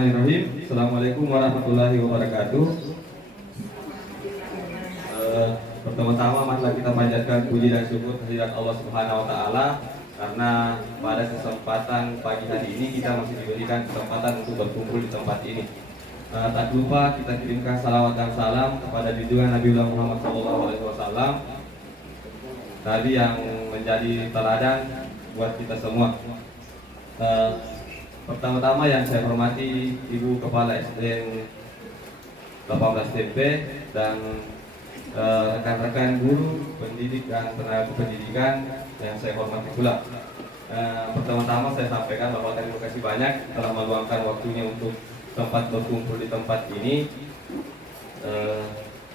Bismillahirrahmanirrahim. Assalamualaikum warahmatullahi wabarakatuh. Pertama-tama marilah kita panjatkan puji dan syukur kehadirat Allah Subhanahu wa taala karena pada kesempatan pagi hari ini kita masih diberikan kesempatan untuk berkumpul di tempat ini. Tak lupa kita kirimkan salawat dan salam kepada junjungan Nabi Muhammad SAW tadi yang menjadi teladan buat kita semua. Pertama-tama yang saya hormati Ibu Kepala SDN 18 TP dan rekan-rekan guru, pendidik dan tenaga pendidikan yang saya hormati pula. Pertama-tama saya sampaikan bahwa terima kasih banyak telah meluangkan waktunya untuk tempat berkumpul di tempat ini.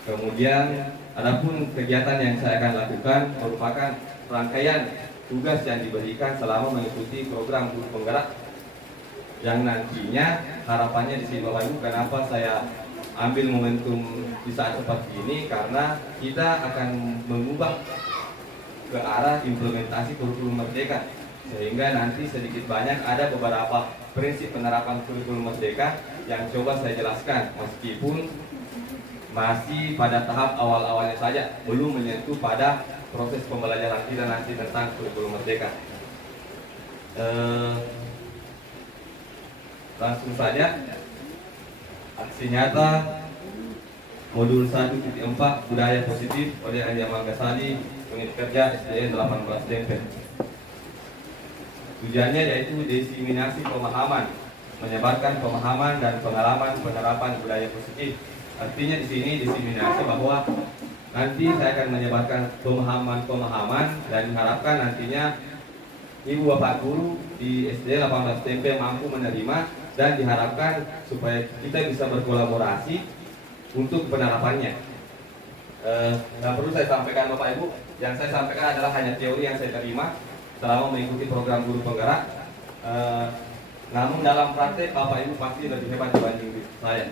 Kemudian adapun kegiatan yang saya akan lakukan merupakan rangkaian tugas yang diberikan selama mengikuti program guru penggerak yang nantinya harapannya di sini Bapak Ibu, kenapa saya ambil momentum di saat seperti ini, karena kita akan mengubah ke arah implementasi kurikulum Merdeka, sehingga nanti sedikit banyak ada beberapa prinsip penerapan kurikulum Merdeka yang coba saya jelaskan, meskipun masih pada tahap awal-awalnya saja, belum menyentuh pada proses pembelajaran kita nanti tentang kurikulum Merdeka. Langsung saja, aksi nyata modul 1.4 budaya positif oleh Anja Manggasali, unit kerja SDN 18 Dempet. Tujuannya yaitu diseminasi pemahaman, menyebarkan pemahaman dan pengalaman penerapan budaya positif. Artinya di sini diseminasi bahwa nanti saya akan menyebarkan pemahaman dan diharapkan nantinya Ibu Bapak Guru di SD 18 TP mampu menerima dan diharapkan supaya kita bisa berkolaborasi untuk penerapannya. Nggak perlu saya sampaikan Bapak Ibu, yang saya sampaikan adalah hanya teori yang saya terima selama mengikuti program guru penggerak. Namun dalam praktek Bapak Ibu pasti lebih hebat dibanding saya.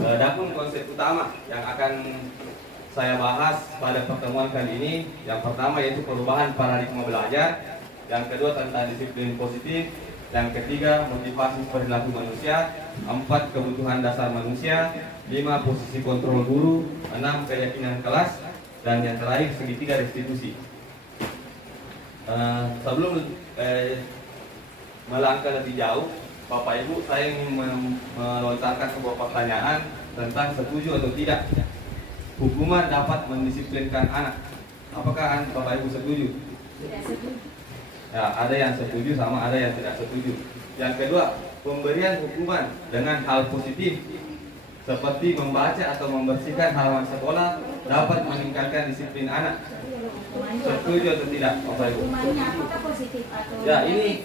Adapun konsep utama yang akan saya bahas pada pertemuan kali ini, yang pertama yaitu perubahan paradigma belajar, yang kedua tentang disiplin positif, yang ketiga motivasi perilaku manusia, 4 kebutuhan dasar manusia, 5 posisi kontrol guru, 6 keyakinan kelas, dan yang terakhir segitiga restitusi. Sebelum melangkah lebih jauh, Bapak Ibu, saya ingin melontarkan sebuah pertanyaan tentang setuju atau tidak hukuman dapat mendisiplinkan anak. Apakah Bapak Ibu setuju? Tidak setuju. Ya, ada yang setuju sama ada yang tidak setuju. Yang kedua, pemberian hukuman dengan hal positif seperti membaca atau membersihkan halaman sekolah dapat meningkatkan disiplin anak. Setuju atau tidak, Bapak Ibu? Hukumannya apakah positif atau Ya, ini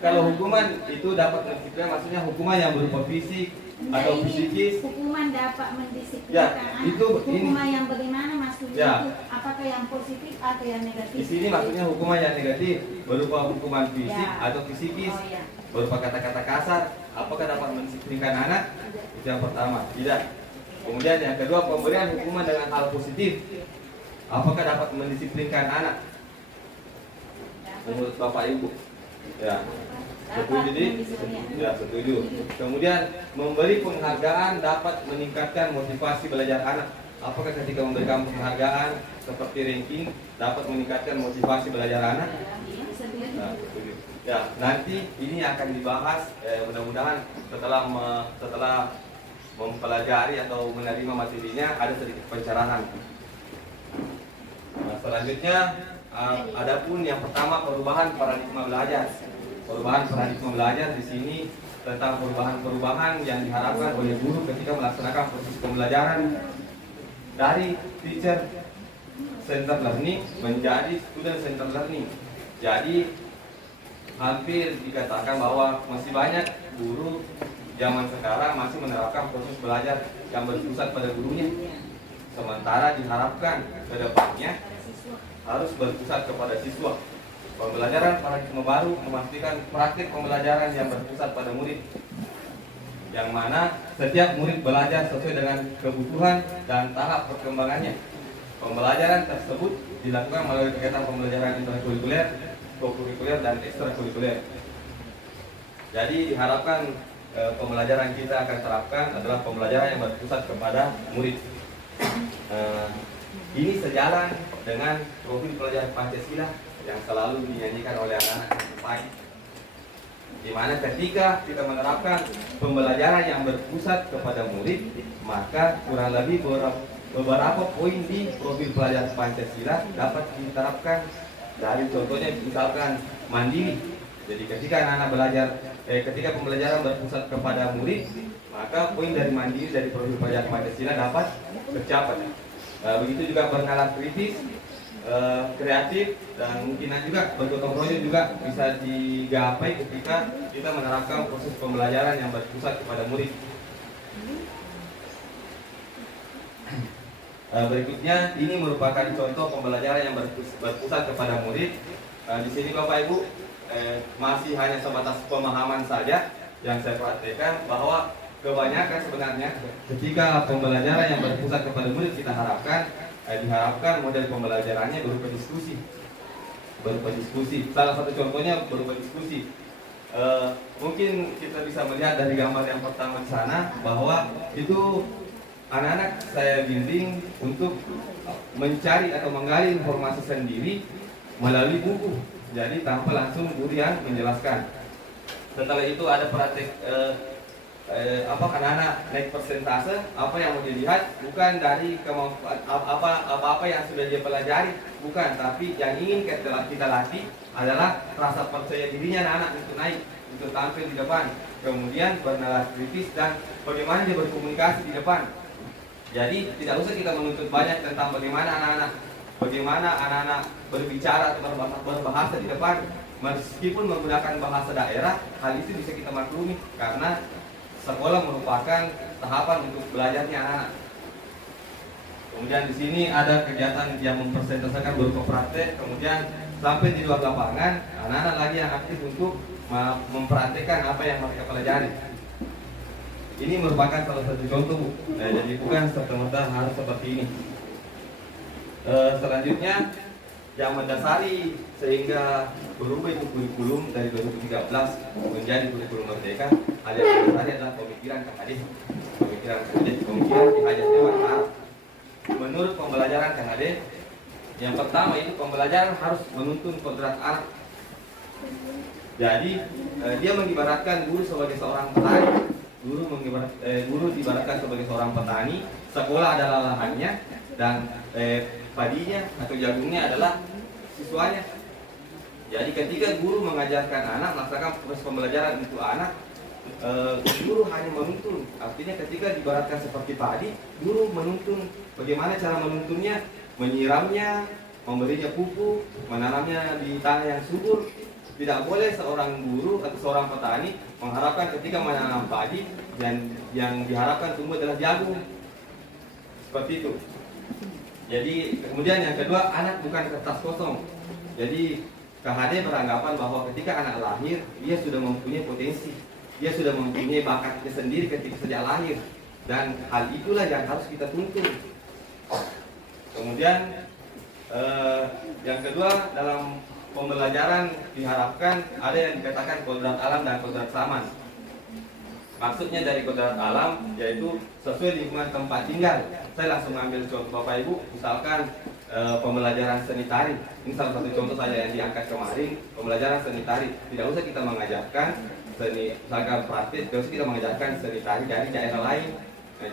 kalau hukuman itu dapat mendisiplinkan, maksudnya hukuman yang berupa fisik atau psikis. Hukuman dapat mendisiplinkan Ya, anak. itu Hukuman yang bagaimana maksudnya? Ya. Itu apakah yang positif atau yang negatif? Di sini maksudnya hukuman yang negatif berupa hukuman fisik Ya. atau psikis, Oh, ya. berupa kata-kata kasar. Apakah dapat mendisiplinkan anak? Itu yang pertama, tidak. Kemudian yang kedua, pemberian hukuman dengan hal positif. Apakah dapat mendisiplinkan anak? Menurut Bapak Ibu? Ya. Setuju, ya, setuju. Kemudian memberi penghargaan dapat meningkatkan motivasi belajar anak. Apakah ketika memberikan penghargaan seperti ranking dapat meningkatkan motivasi belajar anak? Nah, setuju. Ya, nanti ini akan dibahas mudah-mudahan setelah mempelajari atau menerima materinya ada sedikit pencerahan. Nah, selanjutnya adapun yang pertama perubahan paradigma belajar. Perubahan paradigma belajar di sini tentang perubahan-perubahan yang diharapkan oleh guru ketika melaksanakan proses pembelajaran dari teacher centered learning menjadi student centered learning. Jadi hampir dikatakan bahwa masih banyak guru zaman sekarang masih menerapkan proses belajar yang berpusat pada gurunya. Sementara diharapkan ke depannya harus berpusat kepada siswa. Pembelajaran paradigma baru memastikan praktik pembelajaran yang berpusat pada murid, yang mana setiap murid belajar sesuai dengan kebutuhan dan tahap perkembangannya. Pembelajaran tersebut dilakukan melalui kegiatan pembelajaran intrakurikuler, kokurikuler, dan ekstrakurikuler. Jadi diharapkan pembelajaran kita akan terapkan adalah pembelajaran yang berpusat kepada murid. Ini sejalan dengan profil pelajaran Pancasila yang selalu dinyanyikan oleh anak-anak pagi. Di mana ketika kita menerapkan pembelajaran yang berpusat kepada murid, maka kurang lebih beberapa poin di profil pelajaran Pancasila dapat diterapkan. Dari contohnya misalkan mandiri. Jadi ketika anak-anak belajar, ketika pembelajaran berpusat kepada murid, maka poin dari mandiri dari profil pelajaran Pancasila dapat tercapai. Begitu juga bernalar kritis, kreatif, dan mungkinan juga bergotong royong juga bisa digapai ketika kita menerapkan proses pembelajaran yang berpusat kepada murid. Berikutnya, ini merupakan contoh pembelajaran yang berpusat kepada murid. Di sini Bapak Ibu masih hanya sebatas pemahaman saja yang saya perhatikan, bahwa kebanyakan sebenarnya ketika pembelajaran yang berpusat kepada murid kita harapkan diharapkan model pembelajarannya berupa diskusi. Salah satu contohnya berupa diskusi. Mungkin kita bisa melihat dari gambar yang pertama di sana bahwa itu anak-anak saya bimbing untuk mencari atau menggali informasi sendiri melalui buku. Jadi tanpa langsung guru yang menjelaskan. Setelah itu ada praktek anak-anak naik persentase, apa yang mau dilihat bukan dari kemampuan apa yang sudah dia pelajari, bukan, tapi yang ingin kita latih adalah rasa percaya dirinya anak-anak untuk naik, untuk tampil di depan, kemudian bernalar kritis dan bagaimana dia berkomunikasi di depan. Jadi tidak usah kita menuntut banyak tentang bagaimana anak-anak berbicara atau berbahasa di depan. Meskipun menggunakan bahasa daerah, hal itu bisa kita maklumi karena sekolah merupakan tahapan untuk belajarnya anak-anak. Kemudian di sini ada kegiatan yang mempresentasikan berupa praktek. Kemudian sampai di luar lapangan, anak-anak lagi yang aktif untuk mempraktekkan apa yang mereka pelajari. Ini merupakan salah satu contoh, jadi bukan serta-merta harus seperti ini. Selanjutnya yang mendasari sehingga berubah itu kurikulum dari 2013 menjadi kurikulum merdeka, hal yang mendasari adalah pemikiran KHD. Pemikiran dihajar lewat Arab. Menurut pembelajaran KHD, yang pertama itu pembelajaran harus menuntun kodrat Arab. Jadi dia mengibaratkan guru sebagai seorang petani. Guru diibaratkan sebagai seorang petani, sekolah adalah lahannya, dan padinya atau jagungnya adalah siswanya. Jadi ketika guru mengajarkan anak, melaksanakan proses pembelajaran untuk anak, guru hanya menuntun. Artinya ketika diibaratkan seperti padi, guru menuntun bagaimana cara menuntunnya, menyiramnya, memberinya pupuk, menanamnya di tanah yang subur. Tidak boleh seorang guru atau seorang petani mengharapkan ketika menanam padi yang diharapkan tumbuh adalah jagung. Seperti itu. Jadi kemudian yang kedua, anak bukan kertas kosong. Jadi KHD beranggapan bahwa ketika anak lahir, dia sudah mempunyai potensi, dia sudah mempunyai bakatnya sendiri ketika sejak lahir, dan hal itulah yang harus kita tuntun. Kemudian yang kedua, dalam pembelajaran diharapkan ada yang dikatakan kodrat alam dan kodrat zaman. Maksudnya dari kodrat alam yaitu sesuai lingkungan tempat tinggal. Saya langsung ambil contoh Bapak Ibu, misalkan pembelajaran seni tari. Ini salah satu contoh saya yang diangkat kemarin, pembelajaran seni tari. Tidak usah kita mengajarkan seni, misalkan praktis, tidak usah kita mengajarkan seni tari dari daerah lain.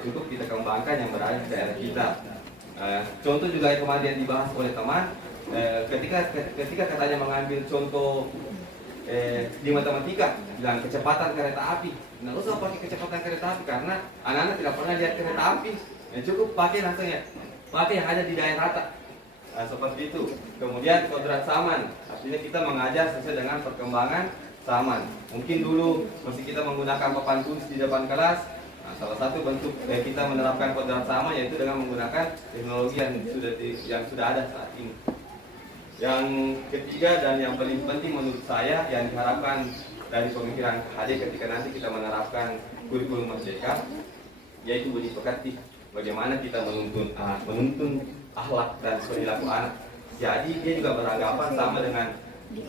Cukup kita kembangkan yang berada di daerah kita. Contoh juga yang kemarin dibahas oleh teman. Ketika katanya mengambil contoh di matematika bilang kecepatan kereta api, nggak usah pakai kecepatan kereta api karena anak-anak tidak pernah lihat kereta api. Cukup pakai yang ada di daerah rata. Seperti itu. Kemudian kodrat zaman, artinya kita mengajar sesuai dengan perkembangan zaman. Mungkin dulu masih kita menggunakan papan tulis di depan kelas. Salah satu bentuk kita menerapkan kodrat sama yaitu dengan menggunakan teknologi yang sudah ada saat ini. Yang ketiga dan yang paling penting menurut saya yang diharapkan dari pemikiran KHD ketika nanti kita menerapkan kurikulum merdeka yaitu budi pekerti. Bagaimana kita menuntun akhlak dan perilaku anak. Jadi dia juga beranggapan sama dengan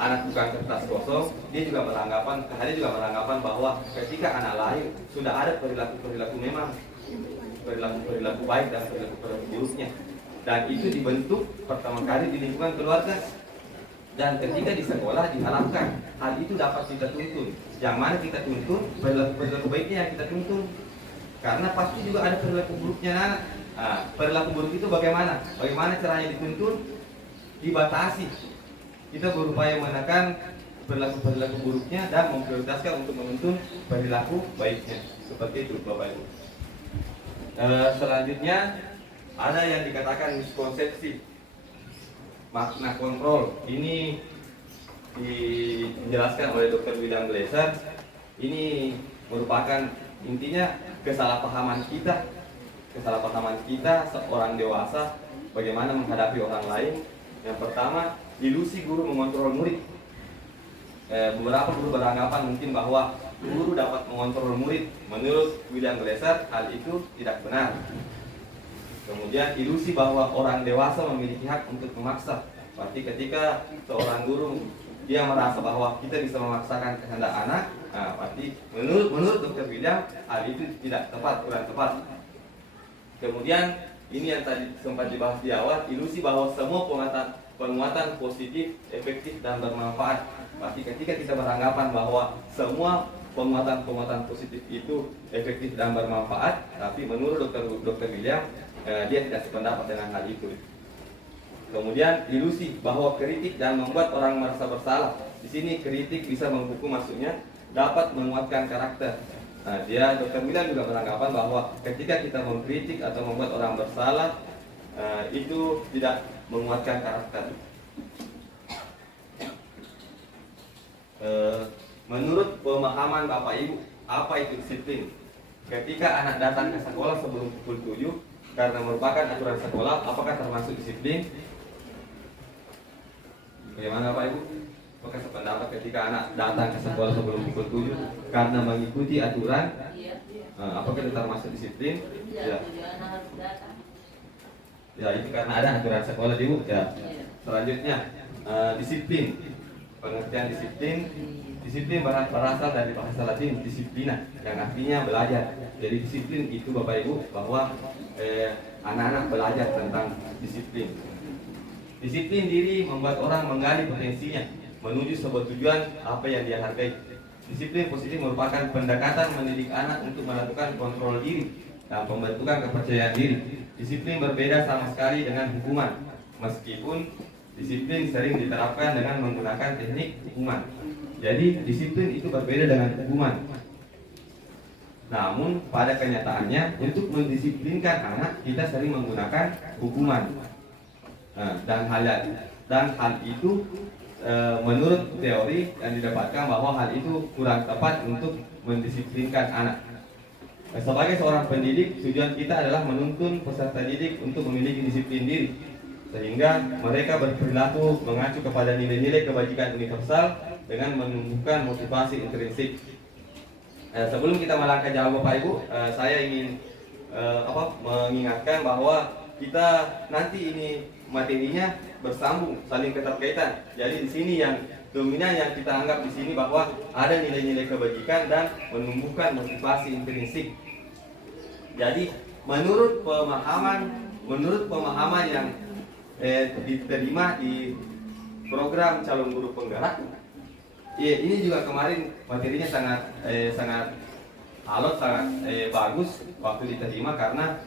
anak bukan kertas kosong, dia juga beranggapan bahwa ketika anak lain sudah ada perilaku memang perilaku baik dan perilaku buruknya, dan itu dibentuk pertama kali di lingkungan keluarga, dan ketika di sekolah diharapkan hal itu dapat kita tuntun. Yang mana kita tuntun perilaku baiknya yang kita tuntun, karena pasti juga ada perilaku buruknya anak. Perilaku buruk itu bagaimana caranya dituntun? Dibatasi. Kita berupaya menekan perilaku buruknya dan memprioritaskan untuk menuntun perilaku baiknya. Seperti itu, Bapak Ibu. Selanjutnya ada yang dikatakan miskonsepsi makna kontrol. Ini dijelaskan oleh Dr. William Glasser. Ini merupakan intinya kesalahpahaman kita seorang dewasa bagaimana menghadapi orang lain. Yang pertama, ilusi guru mengontrol murid. Beberapa guru beranggapan mungkin bahwa guru dapat mengontrol murid. Menurut William Glasser, hal itu tidak benar. Kemudian ilusi bahwa orang dewasa memiliki hak untuk memaksa. Berarti ketika seorang guru dia merasa bahwa kita bisa memaksakan kehendak anak, berarti menurut Dr. William hal itu tidak tepat, kurang tepat. Kemudian ini yang tadi sempat dibahas di awal, ilusi bahwa semua penguatan positif, efektif dan bermanfaat. Berarti ketika kita beranggapan bahwa semua penguatan positif itu efektif dan bermanfaat, tapi menurut Dr. William dia tidak sependapat dengan hal itu. Kemudian ilusi bahwa kritik dan membuat orang merasa bersalah. Di sini kritik bisa menghukum, maksudnya dapat menguatkan karakter. Dr. William juga beranggapan bahwa ketika kita mengkritik atau membuat orang bersalah, itu tidak menguatkan karakter. Menurut pemahaman Bapak Ibu, apa itu disiplin? Ketika anak datang ke sekolah sebelum pukul 7 karena merupakan aturan sekolah, apakah termasuk disiplin? Bagaimana Bapak Ibu? Apakah sependapat ketika anak datang ke sekolah sebelum pukul 7 karena mengikuti aturan? Apakah itu termasuk disiplin? Ya. Ya, itu karena ada aturan sekolah Ibu. Ya. Selanjutnya, disiplin. Pengertian disiplin berasal dari bahasa Latin disiplina, yang artinya belajar. Jadi disiplin itu Bapak Ibu bahwa anak-anak belajar tentang disiplin. Disiplin diri membuat orang menggali potensinya menuju sebuah tujuan apa yang dia hargai. Disiplin positif merupakan pendekatan mendidik anak untuk melakukan kontrol diri dan pembentukan kepercayaan diri. Disiplin berbeda sama sekali dengan hukuman, meskipun disiplin sering diterapkan dengan menggunakan teknik hukuman. Jadi disiplin itu berbeda dengan hukuman. Namun pada kenyataannya untuk mendisiplinkan anak kita sering menggunakan hukuman. Dan hal itu menurut teori yang didapatkan bahwa hal itu kurang tepat untuk mendisiplinkan anak. Sebagai seorang pendidik, tujuan kita adalah menuntun peserta didik untuk memiliki disiplin diri, sehingga mereka berperilaku mengacu kepada nilai-nilai kebajikan universal dengan menumbuhkan motivasi intrinsik. Sebelum kita melangkah jauh Bapak Ibu, saya ingin mengingatkan bahwa kita nanti ini materinya bersambung, saling keterkaitan. Jadi di sini yang dominan yang kita anggap di sini bahwa ada nilai-nilai kebajikan dan menumbuhkan motivasi intrinsik. Jadi menurut pemahaman yang diterima di program calon guru penggerak, ini juga kemarin materinya sangat alot, sangat bagus waktu diterima, karena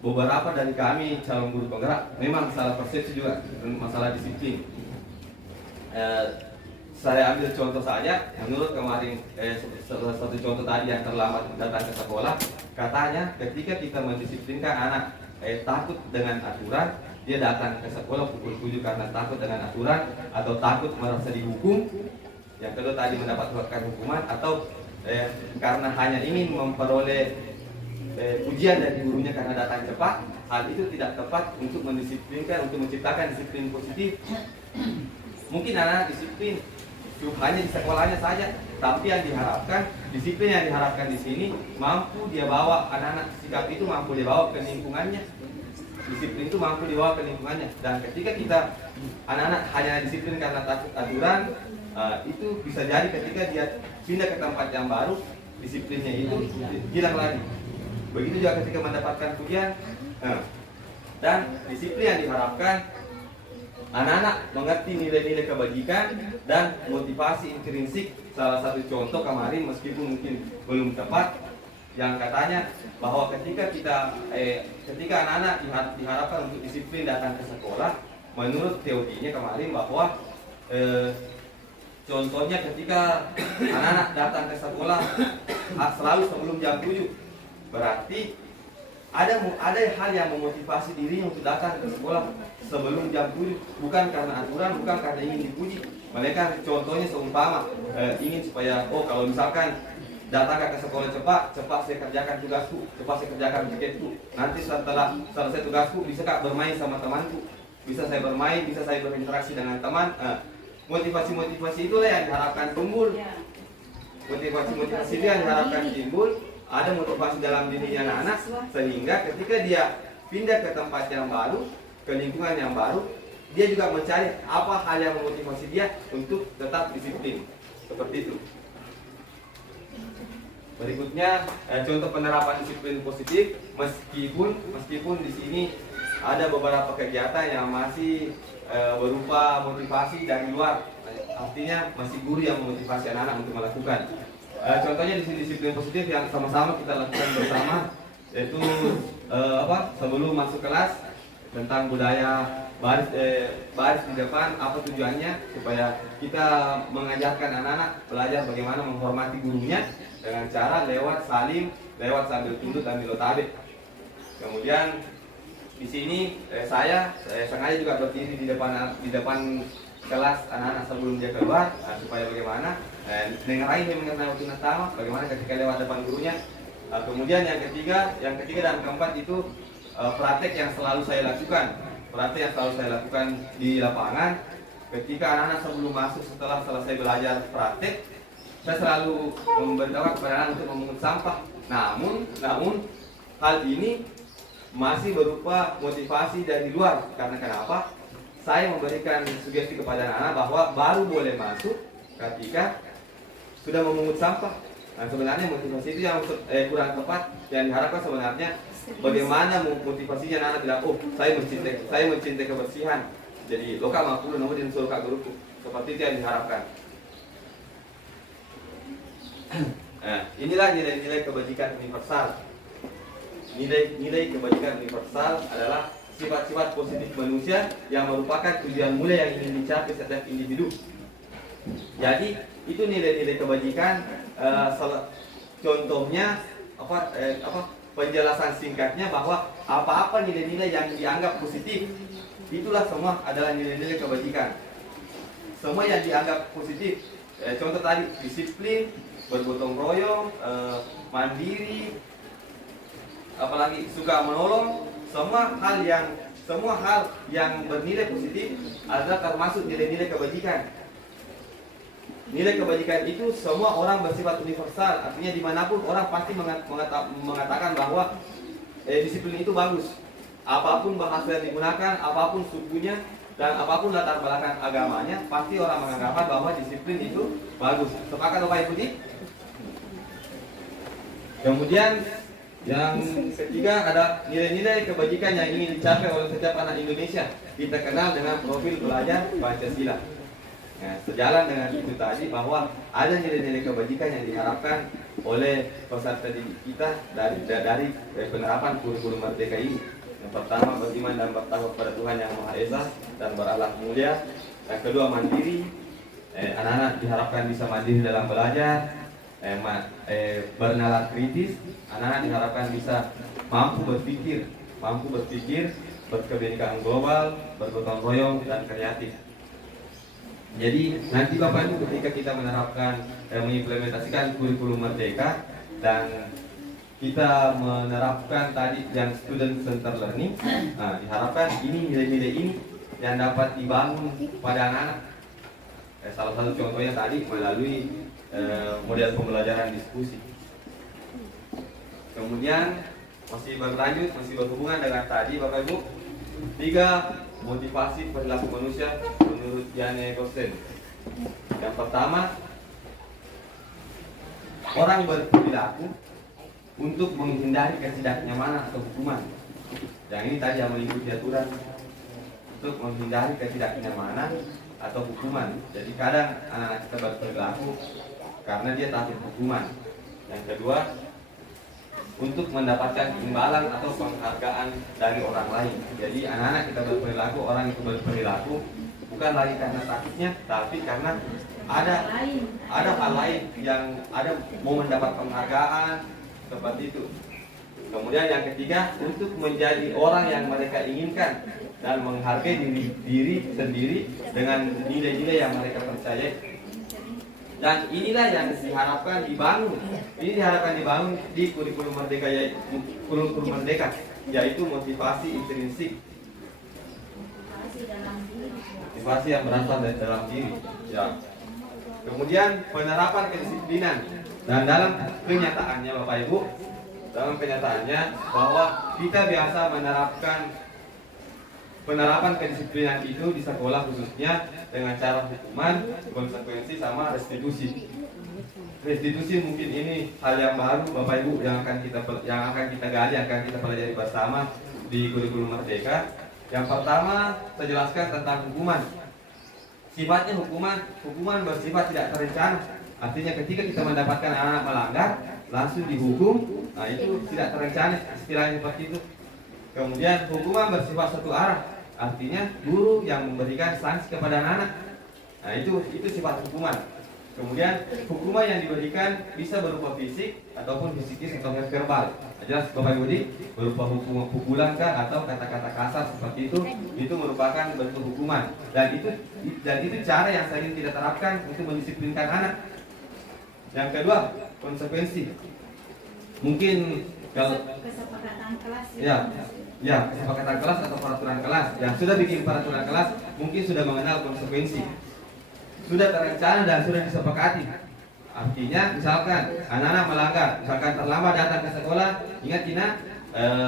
beberapa dari kami calon guru penggerak memang salah persepsi juga masalah disiplin. Saya ambil contoh saja, menurut kemarin satu contoh tadi yang terlambat datang ke sekolah, katanya ketika kita mendisiplinkan anak takut dengan aturan, dia datang ke sekolah pukul 7 karena takut dengan aturan atau takut merasa dihukum. Yang kedua tadi mendapatkan hukuman, atau karena hanya ingin memperoleh pujian dari gurunya karena datang cepat. Hal itu tidak tepat untuk mendisiplinkan, untuk menciptakan disiplin positif. Mungkin anak disiplin hanya di sekolahnya saja, tapi yang diharapkan, disiplin yang diharapkan di sini mampu dia bawa, anak-anak sikap itu mampu dia bawa ke lingkungannya. disiplin itu mampu dibawa ke lingkungannya. Dan ketika kita anak-anak hanya disiplin karena takut aturan, itu bisa jadi ketika dia pindah ke tempat yang baru, disiplinnya itu hilang lagi. Begitu juga ketika mendapatkan ujian. Dan disiplin yang diharapkan anak-anak mengerti nilai-nilai kebajikan dan motivasi intrinsik. Salah satu contoh kemarin, meskipun mungkin belum tepat, yang katanya bahwa ketika anak-anak diharapkan untuk disiplin datang ke sekolah, menurut teorinya kemarin bahwa contohnya ketika anak-anak datang ke sekolah selalu sebelum jam 7, berarti ada hal yang memotivasi dirinya untuk datang ke sekolah sebelum jam 7, bukan karena aturan, bukan karena ingin dipuji. Mereka contohnya seumpama ingin supaya, kalau misalkan datang ke sekolah cepat saya kerjakan tugasku, cepat saya kerjakan tiketku. Nanti setelah selesai tugasku, bisa kak bermain sama temanku, bisa saya bermain, bisa saya berinteraksi dengan teman. Motivasi itulah yang diharapkan timbul. Motivasi itu yang diharapkan timbul. Ada motivasi dalam dirinya anak-anak, sehingga ketika dia pindah ke tempat yang baru, ke lingkungan yang baru, dia juga mencari apa hal yang memotivasi dia untuk tetap disiplin. Seperti itu. Berikutnya contoh penerapan disiplin positif, meskipun di sini ada beberapa kegiatan yang masih berupa motivasi dari luar, artinya masih guru yang memotivasi anak-anak untuk melakukan. Contohnya di sini disiplin positif yang sama-sama kita lakukan bersama, yaitu sebelum masuk kelas tentang budaya baris di depan. Apa tujuannya? Supaya kita mengajarkan anak-anak belajar bagaimana menghormati gurunya dengan cara lewat salim, lewat sambil tunduk dan milotabe. Kemudian di sini saya sengaja juga berdiri di depan kelas anak-anak sebelum dia keluar, supaya bagaimana dengarin dia mengenai waktu pertama, bagaimana ketika lewat depan gurunya. Kemudian yang ketiga dan keempat itu praktek yang selalu saya lakukan di lapangan. Ketika anak-anak sebelum masuk, setelah selesai belajar praktek, saya selalu memberitahukan kepada anak untuk memungut sampah. Namun hal ini masih berupa motivasi dari luar. Karena kenapa? Saya memberikan sugesti kepada anak-anak bahwa baru boleh masuk ketika sudah memungut sampah. Nah, sebenarnya motivasi itu yang kurang tepat. Yang diharapkan sebenarnya bagaimana motivasinya anak-anak bilang, saya mencintai kebersihan. Jadi lokal mampu nomor dan suruh kak guruku. Seperti itu yang diharapkan. Nah, inilah nilai-nilai kebajikan universal. Nilai kebajikan universal adalah sifat-sifat positif manusia yang merupakan tujuan mulia yang ingin dicapai setiap individu. Jadi itu nilai-nilai kebajikan. Contohnya penjelasan singkatnya bahwa apa-apa nilai-nilai yang dianggap positif, itulah semua adalah nilai-nilai kebajikan. Semua yang dianggap positif, contoh tadi disiplin, bergotong royong, mandiri, apalagi suka menolong, semua hal yang bernilai positif adalah termasuk nilai-nilai kebajikan. Nilai kebajikan itu semua orang bersifat universal, artinya dimanapun orang pasti mengatakan bahwa disiplin itu bagus. Apapun bahasa yang digunakan, apapun sukunya, dan apapun latar belakang agamanya, pasti orang menganggap bahwa disiplin itu bagus. Sepakat Bapak Ibu? Kemudian yang ketiga ada nilai-nilai kebajikan yang ingin dicapai oleh setiap anak Indonesia. Kita kenal dengan profil belajar Pancasila. Nah, sejalan dengan itu tadi bahwa ada nilai-nilai kebajikan yang diharapkan oleh peserta didik kita dari penerapan kurikulum merdeka ini. Yang pertama, beriman dan bertakwa kepada Tuhan Yang Maha Esa dan berakhlak mulia. Yang kedua, mandiri. Anak-anak diharapkan bisa mandiri dalam belajar, bernalar kritis. Anak-anak diharapkan bisa mampu berpikir, berkebinekaan global, bergotong royong dan kreatif. Jadi nanti Bapak Ibu ketika kita menerapkan mengimplementasikan kurikulum merdeka dan kita menerapkan tadi yang student center learning, diharapkan ini nilai-nilai ini yang dapat dibangun pada anak-anak. Salah satu contohnya tadi melalui model pembelajaran diskusi. Kemudian masih berlanjut, masih berhubungan dengan tadi Bapak Ibu. 3 motivasi perilaku manusia menurut Jane Gosen. Yang pertama, orang berperilaku untuk menghindari ketidaknyamanan atau hukuman. Yang ini tadi yang mengikuti aturan, untuk menghindari ketidaknyamanan atau hukuman. Jadi kadang anak-anak kita berperilaku karena dia takut hukuman. Yang kedua, untuk mendapatkan imbalan atau penghargaan dari orang lain. Jadi anak-anak kita berperilaku, orang itu berperilaku bukan lagi karena takutnya, tapi karena ada hal lain yang ada mau mendapat penghargaan seperti itu. Kemudian yang ketiga, untuk menjadi orang yang mereka inginkan dan menghargai diri sendiri dengan nilai-nilai yang mereka percayai. Dan inilah yang diharapkan dibangun. Ini diharapkan dibangun di kurikulum merdeka, yaitu motivasi intrinsik. Motivasi yang berasal dari dalam diri. Ya. Kemudian penerapan kedisiplinan. Dan dalam kenyataannya Bapak Ibu, dalam kenyataannya bahwa kita biasa penerapan kedisiplinan itu di sekolah khususnya dengan cara hukuman, konsekuensi sama restitusi. Restitusi mungkin ini hal yang baru Bapak Ibu yang akan kita gali, akan kita pelajari bersama di kurikulum merdeka. Yang pertama, saya jelaskan tentang hukuman. Sifatnya hukuman bersifat tidak terencana. Artinya ketika kita mendapatkan anak melanggar langsung dihukum, nah itu tidak terencana, istilahnya seperti itu. Kemudian hukuman bersifat satu arah, artinya guru yang memberikan sanksi kepada anak. Nah itu sifat hukuman. Kemudian hukuman yang diberikan bisa berupa fisik ataupun psikis atau verbal. Jelas Bapak Ibu, berupa pukulan kah atau kata-kata kasar seperti itu merupakan bentuk hukuman. Dan itu cara yang sering tidak terapkan untuk mendisiplinkan anak. Yang kedua, konsekuensi. Mungkin kalau kesepakatan kelas ya kesepakatan kelas atau peraturan kelas yang sudah bikin peraturan kelas mungkin sudah mengenal konsekuensi, sudah terencana dan sudah disepakati. Artinya misalkan anak-anak melanggar, misalkan terlambat datang ke sekolah, ingat Cina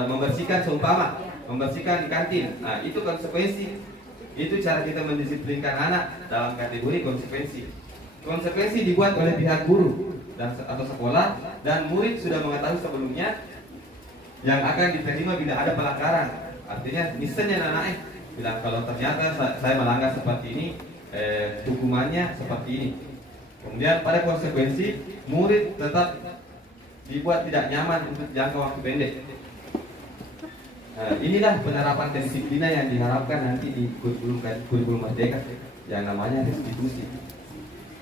membersihkan seumpama membersihkan di kantin. Nah itu konsekuensi. Itu cara kita mendisiplinkan anak dalam kategori konsekuensi. Konsekuensi dibuat oleh pihak guru atau sekolah, dan murid sudah mengetahui sebelumnya yang akan diterima bila ada pelanggaran. Artinya misalnya anak bilang kalau ternyata saya melanggar seperti ini, hukumannya seperti ini. Kemudian pada konsekuensi murid tetap dibuat tidak nyaman untuk jangka waktu pendek. Inilah penerapan kedisiplinan yang diharapkan nanti di kurikulum merdeka yang namanya restitusi.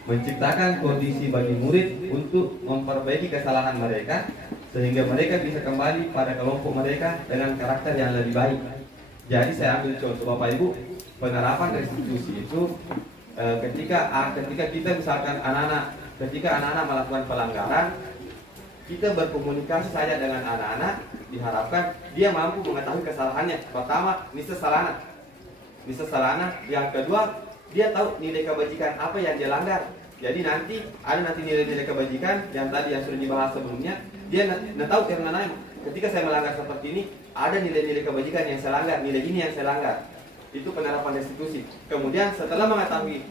Menciptakan kondisi bagi murid untuk memperbaiki kesalahan mereka sehingga mereka bisa kembali pada kelompok mereka dengan karakter yang lebih baik. Jadi saya ambil contoh Bapak Ibu, penerapan restitusi itu ketika kita misalkan ketika anak-anak melakukan pelanggaran, kita berkomunikasi saja dengan anak-anak, diharapkan dia mampu mengetahui kesalahannya. Pertama, nisa salana. Yang kedua, dia tahu nilai kebajikan apa yang dia langgar. Jadi nanti ada nilai-nilai kebajikan yang tadi yang sudah dibahas sebelumnya. Dia tahu karena ketika saya melanggar seperti ini, ada nilai-nilai kebajikan yang saya langgar, nilai ini yang saya langgar. Itu penerapan restitusi. Kemudian setelah mengetahui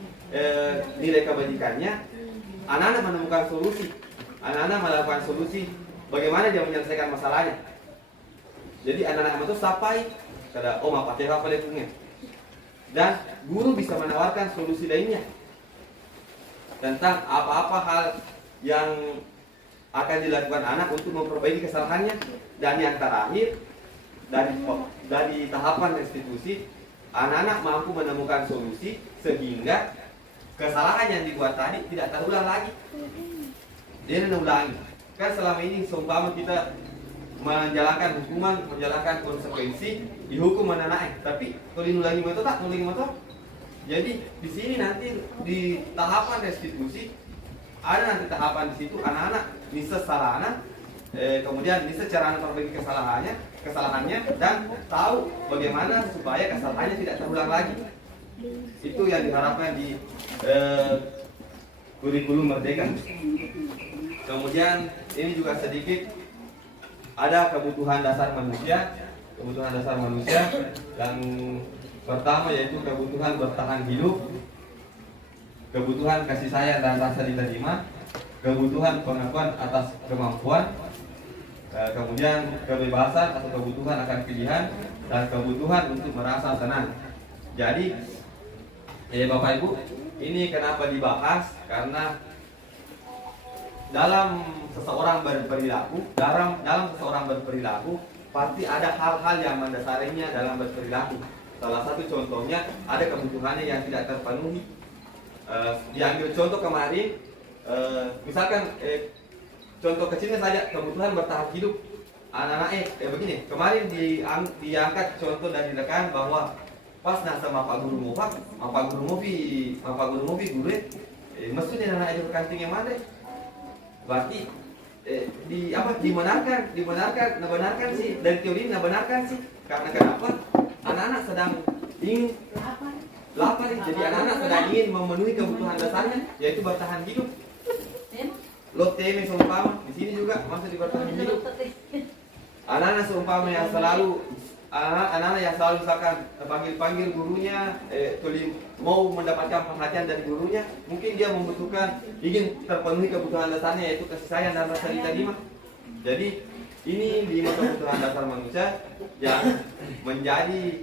nilai kebajikannya, anak-anak menemukan solusi. Anak-anak melakukan solusi bagaimana dia menyelesaikan masalahnya. Jadi anak-anak itu sampai kada pakai apa lepunya. Dan guru bisa menawarkan solusi lainnya tentang apa-apa hal yang akan dilakukan anak untuk memperbaiki kesalahannya. Dan yang terakhir, dari tahapan restitusi, anak-anak mampu menemukan solusi sehingga kesalahan yang dibuat tadi tidak terulang lagi. Dia ulangi. Kan selama ini seumpama kita menjalankan hukuman, menjalankan konsekuensi, dihukum anak-anak, tapi kalau nulangi motor. Jadi di sini nanti di tahapan restitusi ada nanti tahapan di situ anak-anak bisa salahana, kemudian bisa cara memperbaiki kesalahannya dan tahu bagaimana supaya kesalahannya tidak terulang lagi. Itu yang diharapkan di kurikulum merdeka. Kemudian ini juga sedikit ada kebutuhan dasar manusia. Kebutuhan dasar manusia yang pertama yaitu kebutuhan bertahan hidup, kebutuhan kasih sayang dan rasa diterima, kebutuhan pengakuan atas kemampuan, kemudian kebebasan atau kebutuhan akan pilihan, dan kebutuhan untuk merasa senang. Jadi Bapak Ibu, ini kenapa dibahas? Karena dalam seseorang berperilaku pasti ada hal-hal yang mendasarinya dalam berperilaku. Salah satu contohnya ada kebutuhannya yang tidak terpenuhi. Diambil contoh kemarin, misalkan contoh kecilnya saja, kebutuhan bertahan hidup anak-anak begini. Kemarin diangkat contoh dan direkan bahwa pas sama Pak Guru Mofi guru maksudnya anak itu kanting yang mana? Berarti dibenarkan sih dari teori benarkan sih. Karena kenapa? Anak-anak sedang ingin lapar, jadi anak-anak sedang ingin memenuhi kebutuhan dasarnya yaitu bertahan hidup. Lot teme seumpama di sini juga masuk di bertahan hidup. Anak-anak seumpama yang selalu misalkan panggil gurunya, mau mendapatkan perhatian dari gurunya, mungkin dia membutuhkan, ingin terpenuhi kebutuhan dasarnya yaitu kasih sayang dan rasa diterima. Jadi ini 5 kebutuhan dasar manusia yang menjadi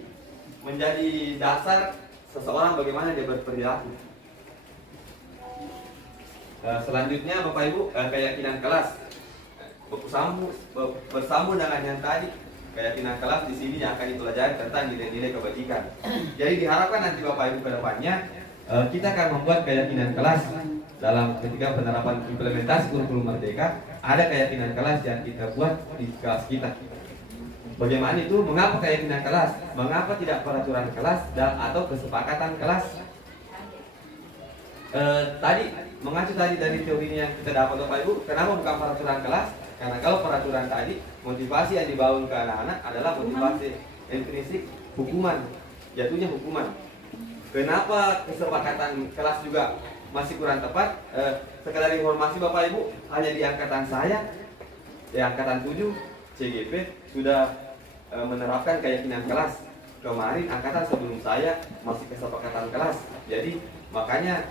dasar seseorang bagaimana dia berperilaku. Selanjutnya Bapak Ibu, keyakinan kelas bersambung dengan yang tadi. Keyakinan kelas di sini yang akan dipelajari tentang nilai-nilai kebajikan. Jadi diharapkan nanti Bapak Ibu ke depannya kita akan membuat keyakinan kelas dalam ketika penerapan implementasi kurikulum Merdeka. Ada keyakinan kelas yang kita buat di kelas kita. Bagaimana itu? Mengapa keyakinan kelas? Mengapa tidak peraturan kelas atau kesepakatan kelas? Tadi mengacu dari teorinya yang kita dapat Bapak Ibu, kenapa bukan peraturan kelas? Karena kalau peraturan tadi, motivasi yang dibangun ke anak-anak adalah motivasi intrinsik hukuman, jatuhnya hukuman. Kenapa kesepakatan kelas juga masih kurang tepat? Sekedar informasi Bapak Ibu, hanya di angkatan saya, di angkatan 7 CGP sudah menerapkan keyakinan kelas. Kemarin angkatan sebelum saya masih kesepakatan kelas. Jadi makanya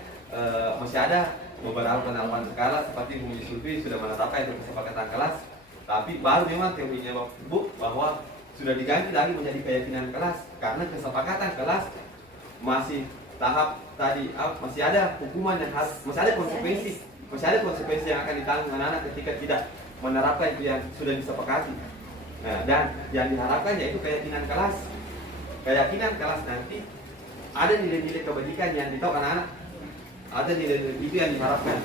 masih ada beberapa penerapan skala seperti Bumi Sulfi sudah menetapkan itu kesepakatan kelas, tapi baru memang teorinya Bu bahwa sudah diganti lagi menjadi keyakinan kelas karena kesepakatan kelas masih tahap tadi masih ada hukuman yang harus, masih ada konsekuensi yang akan ditanggung anak-anak ketika tidak menerapkan itu yang sudah disepakati. Nah, dan yang diharapkan yaitu keyakinan kelas. Keyakinan kelas nanti ada nilai-nilai kebajikan yang ditahu anak-anak. Ada nilai itu yang diharapkan.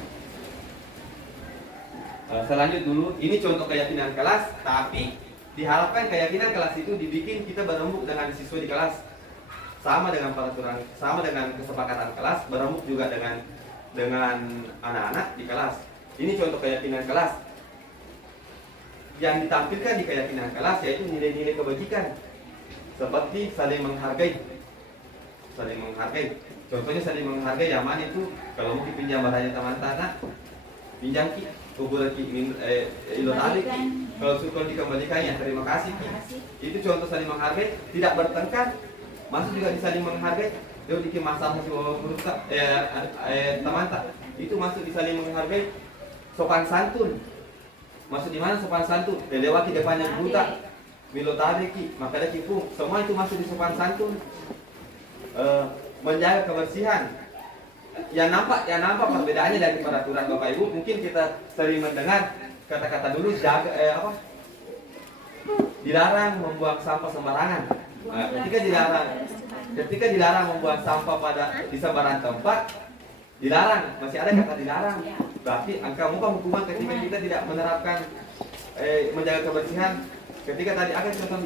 Selanjut dulu, ini contoh keyakinan kelas, tapi diharapkan keyakinan kelas itu dibikin kita berembuk dengan siswa di kelas, sama dengan peraturan, sama dengan kesepakatan kelas, berembuk juga dengan anak-anak di kelas. Ini contoh keyakinan kelas. Yang ditampilkan di keyakinan kelas yaitu nilai-nilai kebajikan, seperti saling menghargai. Contohnya saling menghargai yang mana itu? Kalau mungkin pinjam barangnya teman-teman, pinjam ki, kubur ki, ilo tarik ki. Kalau dikembalikan ya terima kasih ki. Itu contoh saling menghargai, tidak bertengkar, masuk juga di saling menghargai. Dia bikin masalah si berusaha, teman-teman, itu masuk di saling menghargai. Sopan santun, masuk di mana sopan santun? Lewati depannya buta, milo tarik ki, makanya kipung, semua itu masuk di sopan santun. Menjaga kebersihan. Yang nampak perbedaannya dari peraturan Bapak Ibu, mungkin kita sering mendengar kata-kata dulu dilarang membuang sampah sembarangan. Nah, ketika dilarang membuang sampah di sembarang tempat, dilarang, masih ada kata dilarang. Berarti angka hukuman ketika kita tidak menerapkan menjaga kebersihan. Ketika tadi ada contoh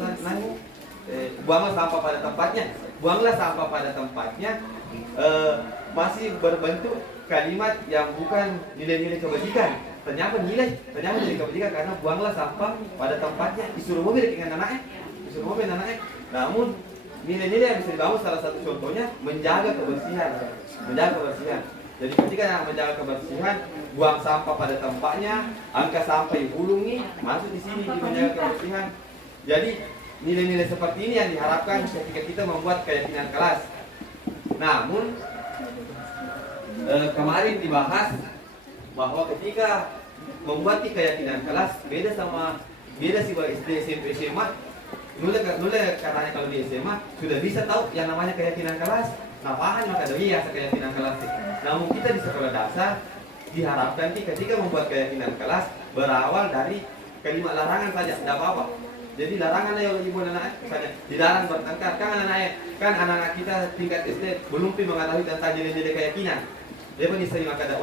buanglah sampah pada tempatnya, masih berbentuk kalimat yang bukan nilai-nilai kebajikan. Ternyata nilai kebajikan karena buanglah sampah pada tempatnya, disuruh mobil dengan anaknya. Namun nilai-nilai yang bisa dibangun salah satu contohnya menjaga kebersihan. Jadi ketika yang menjaga kebersihan, buang sampah pada tempatnya, angka sampah di hulu nih, masuk di sini di menjaga kebersihan. Jadi nilai-nilai seperti ini yang diharapkan ketika kita membuat keyakinan kelas. Namun kemarin dibahas bahwa ketika membuat keyakinan kelas beda sih buat SD, SMP, SMA. Nula katanya kalau di SMA sudah bisa tahu yang namanya keyakinan kelas. Nah, paham maka dari keyakinan kelas. Namun kita di sekolah dasar diharapkan ketika membuat keyakinan kelas berawal dari kalimat larangan saja, tidak apa-apa. Jadi larangan ya ibu anak misalnya dilarang bertengkar, kan anak-anak kita tingkat SD belum mengetahui tentang nilai-nilai keyakinan. Dia pun sering ada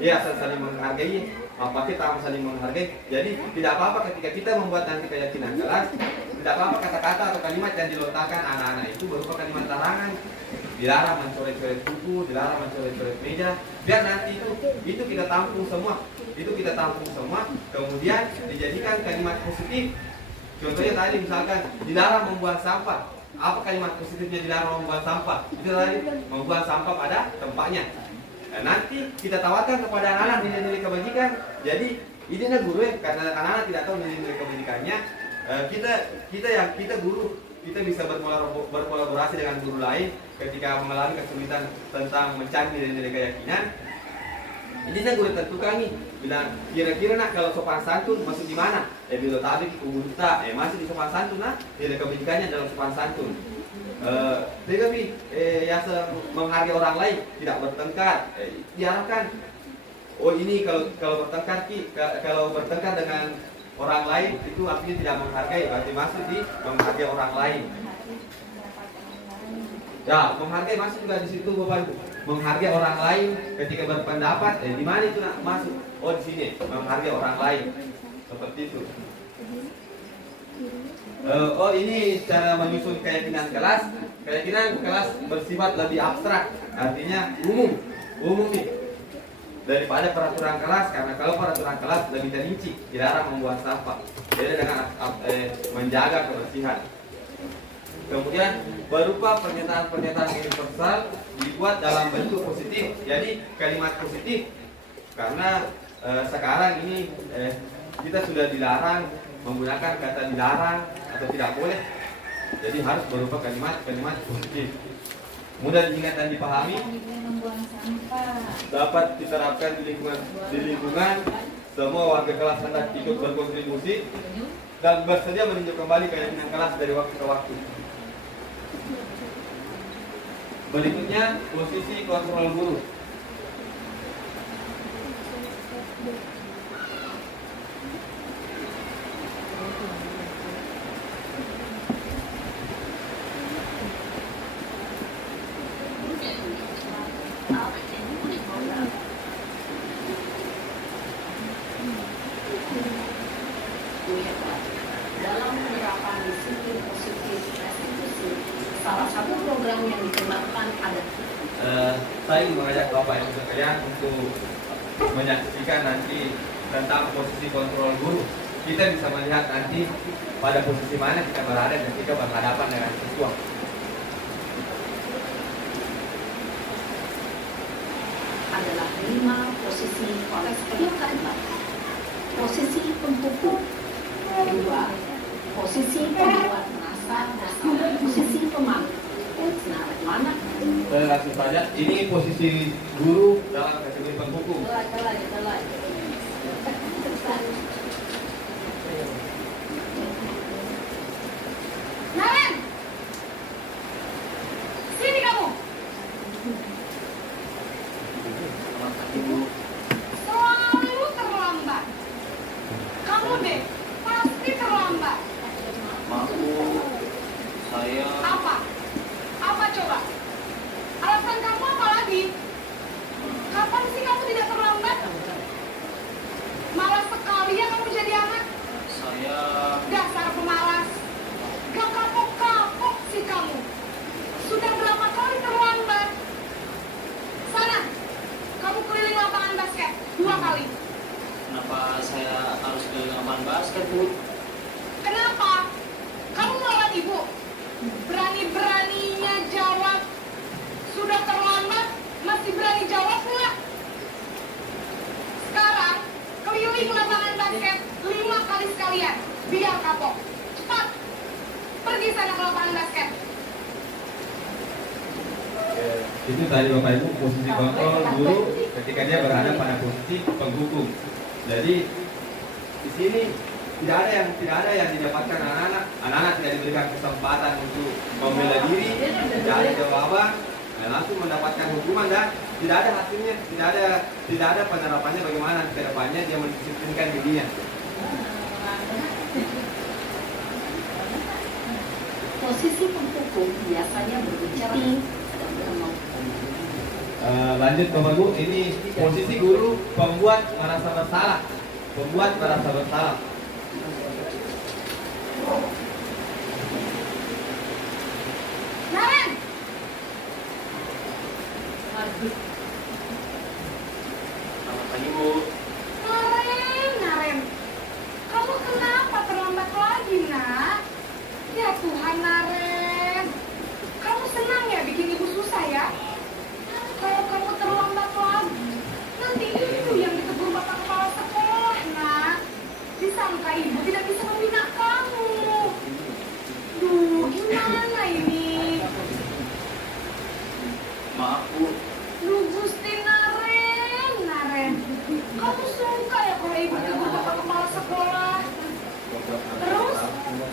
yayasan saling menghargai, apa kita saling menghargai. Jadi tidak apa-apa ketika kita membuat nanti keyakinan kelas, tidak apa-apa kata-kata atau kalimat yang dilontarkan anak-anak itu berupa kalimat larangan. Dilarang mencoret-coret buku, dilarang mencoret-coret meja. Biar nanti itu kita tampung semua. Kemudian dijadikan kalimat positif. Contohnya tadi misalkan dilarang membuang sampah. Apa kalimat positifnya dilarang membuang sampah? Itu tadi membuang sampah pada tempatnya. Dan nanti kita tawarkan kepada anak-anak nilai-nilai kebajikan. Jadi ini guru karena anak-anak tidak tahu nilai-nilai kebajikannya. Kita guru kita bisa berkolaborasi dengan guru lain ketika mengalami kesulitan tentang mencari nilai-nilai keyakinan. Ini guru tentukan nih, bilang kira-kira nak kalau sopan santun masuk di mana? Bila tadi kubuta, masih di sopan santun nah, nilai kebajikannya dalam sopan santun. Tetapi yang menghargai orang lain, tidak bertengkar. Diharapkan, oh ini kalau bertengkar dengan orang lain itu artinya tidak menghargai, berarti masuk di menghargai orang lain. Ya, menghargai masuk juga di situ Bapak Ibu. Menghargai orang lain ketika berpendapat, di mana itu nak masuk? Oh di sini, menghargai orang lain. Seperti itu. Oh ini cara menyusun keyakinan kelas. Keyakinan kelas bersifat lebih abstrak, artinya umum nih daripada peraturan kelas. Karena kalau peraturan kelas lebih terinci, dilarang membuang sampah. Beda dengan menjaga kebersihan. Kemudian berupa pernyataan universal dibuat dalam bentuk positif. Jadi kalimat positif karena sekarang ini kita sudah dilarang menggunakan kata dilarang atau tidak boleh. Jadi harus berupa kalimat positif. Mudah diingat dan dipahami. Dapat diterapkan di lingkungan. Semua warga kelas hendak ikut berkontribusi dan bersedia meninjau kembali keyakinan kelas dari waktu ke waktu. Berikutnya posisi kontrol guru. Dalam penerapan disiplin positif restitusi, salah satu program yang dikembangkan ada. Saya mengajak Bapak Ibu sekalian untuk menyaksikan nanti tentang posisi kontrol guru. Kita bisa melihat nanti pada posisi mana kita berada ketika berhadapan dengan siswa. Adalah 5 posisi koresponsor. Posisi pembuku, 2 posisi pembuat merasa bersalah, posisi pemangku. Nah, mana? Langsung saja, ini posisi guru dalam kategori penghukum. Naren, sini kamu. Selalu terlambat. Kamu deh, pasti terlambat. Maaf Bu, saya Apa? Apa coba? Alasan kamu apa lagi? Kapan sih kamu tidak terlambat? Malas sekali ya kamu jadi anak. saya Dasar pemalas. Gak kapok-kapok sih kamu. Sudah berapa kali terlambat? Sana, kamu keliling lapangan basket 2 kali. kenapa saya harus ke lapangan basket Bu? Kenapa? Kamu melawan ibu? Berani-beraninya jawab. Sudah terlambat, masih berani jawab Biar kapok. Cepat. Pergi sana ke lapangan basket. Itu tadi Bapak Ibu posisi kontrol guru ketika dia berada pada posisi penghukum. Jadi di sini tidak ada yang didapatkan anak-anak. Anak-anak tidak diberikan kesempatan untuk membela diri, tidak ada jawaban, dan langsung mendapatkan hukuman dan tidak ada hasilnya, tidak ada penerapannya bagaimana ke depannya dia mendisiplinkan dirinya. Posisi penghukum biasanya berbicara sedang berngomong. Lanjut Bapak Ibu, ini posisi guru pembuat merasa bersalah. Pembuat merasa bersalah. Naren, Selamat pagi Bu. Naren. Kamu kenapa terlambat lagi, nak? Ya Tuhan, Naren. Kamu senang ya bikin ibu susah ya? Kalau kamu terlambat lagi, nanti itu yang ditegur bapak kepala sekolah, nak. Disangka ibu tidak bisa membina kamu. Duh, gimana ini? Maaf Bu. Duh, Gusti Naren. Kamu suka ya kalau ibu tegur bapak kepala sekolah? Terus,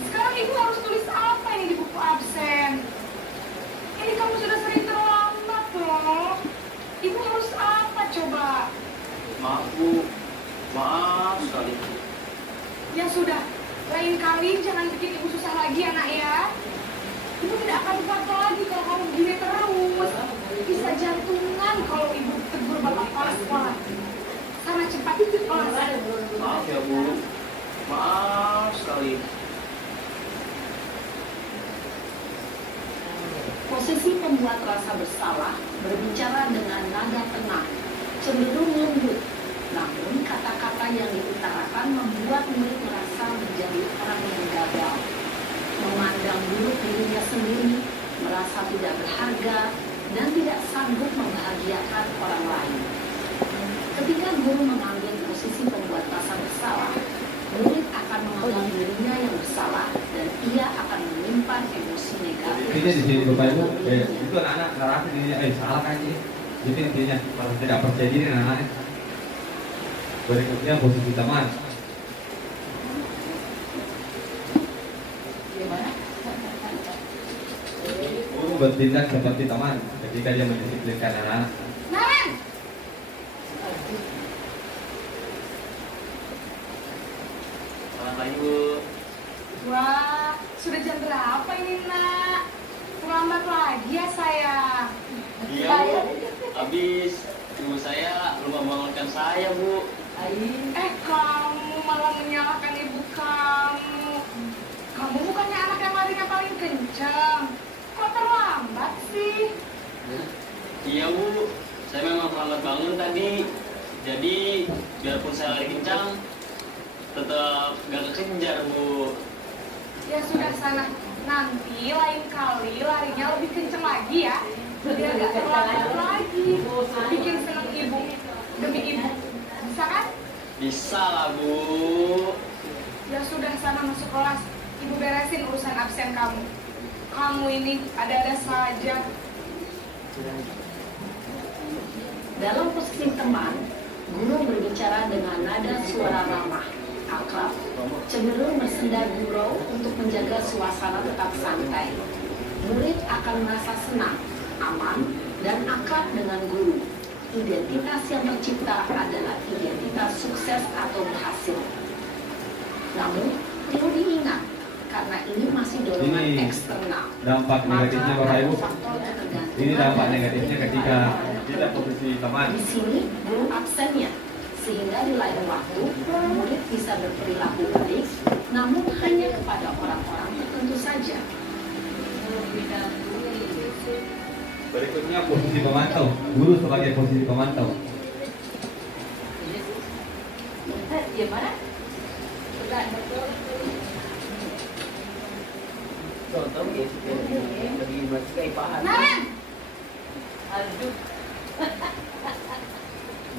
sekarang ibu harus tulis apa ini di buku absen? Ini kamu sudah sering terlambat loh. Ibu harus apa coba? Maaf Bu. Maaf sekali Bu. Ya sudah, lain kali jangan bikin ibu susah lagi ya nak ya. Ibu tidak akan kuat lagi kalau kamu begini terus. Bisa jantungan kalau ibu tegur bapak kepala sekolah. Sana cepat ke kelas. Maaf ya Bu. Maaf sekali. Posisi pembuat rasa bersalah berbicara dengan nada tenang, cenderung lembut. Namun kata-kata yang diutarakan membuat murid merasa menjadi orang yang gagal, memandang buruk dirinya sendiri, merasa tidak berharga, dan tidak sanggup membahagiakan orang lain. Ketika guru mengambil posisi pembuat rasa bersalah, murid akan menganggap dirinya yang bersalah dan ia akan menyimpan emosi negatif. Intinya di sini Bapak Ibu, itu anak-anak ngerasa dirinya, salah kan ini. Itu intinya, merasa tidak percaya diri anak-anaknya. Berikutnya posisi teman. Guru bertindak seperti teman ketika dia mendisiplinkan anak-anak. Naren, Selamat pagi Bu. wah, sudah jam berapa ini nak? Terlambat lagi ya sayang. Iya Bu. Habis ibu saya lupa membangunkan saya Bu. Kamu malah menyalahkan ibu kamu. Kamu bukannya anak yang larinya paling kencang. Kok terlambat sih? Iya Bu. Saya memang terlambat bangun tadi. Jadi biarpun saya lari kencang, tetap gak kekejar Bu. Ya sudah sana. Nanti lain kali larinya lebih kencang lagi ya. Biar gak terlambat lagi. Bikin seneng ibu. Demi ibu. Bisa kan? Bisa lah Bu. Ya sudah sana masuk kelas. Ibu beresin urusan absen kamu. Kamu ini ada-ada saja. Dalam posisi teman, guru berbicara dengan nada suara ramah, akrab, cenderung bersenda gurau untuk menjaga suasana tetap santai. Murid akan merasa senang, aman, dan akrab dengan guru. Identitas yang tercipta adalah identitas sukses atau berhasil. Namun, perlu diingat, karena ini masih dorongan Ini eksternal. dampak negatifnya Maka Bapak Ibu. ada faktor ketergantungan Ini dampak pada negatifnya faktor ketika ketergantungan. kita posisi teman. Di sini guru absennya, sehingga di lain waktu murid bisa berperilaku baik, namun hanya kepada orang-orang tertentu saja. Berikutnya posisi pemantau. Guru sebagai posisi pemantau. Gimana? Naren,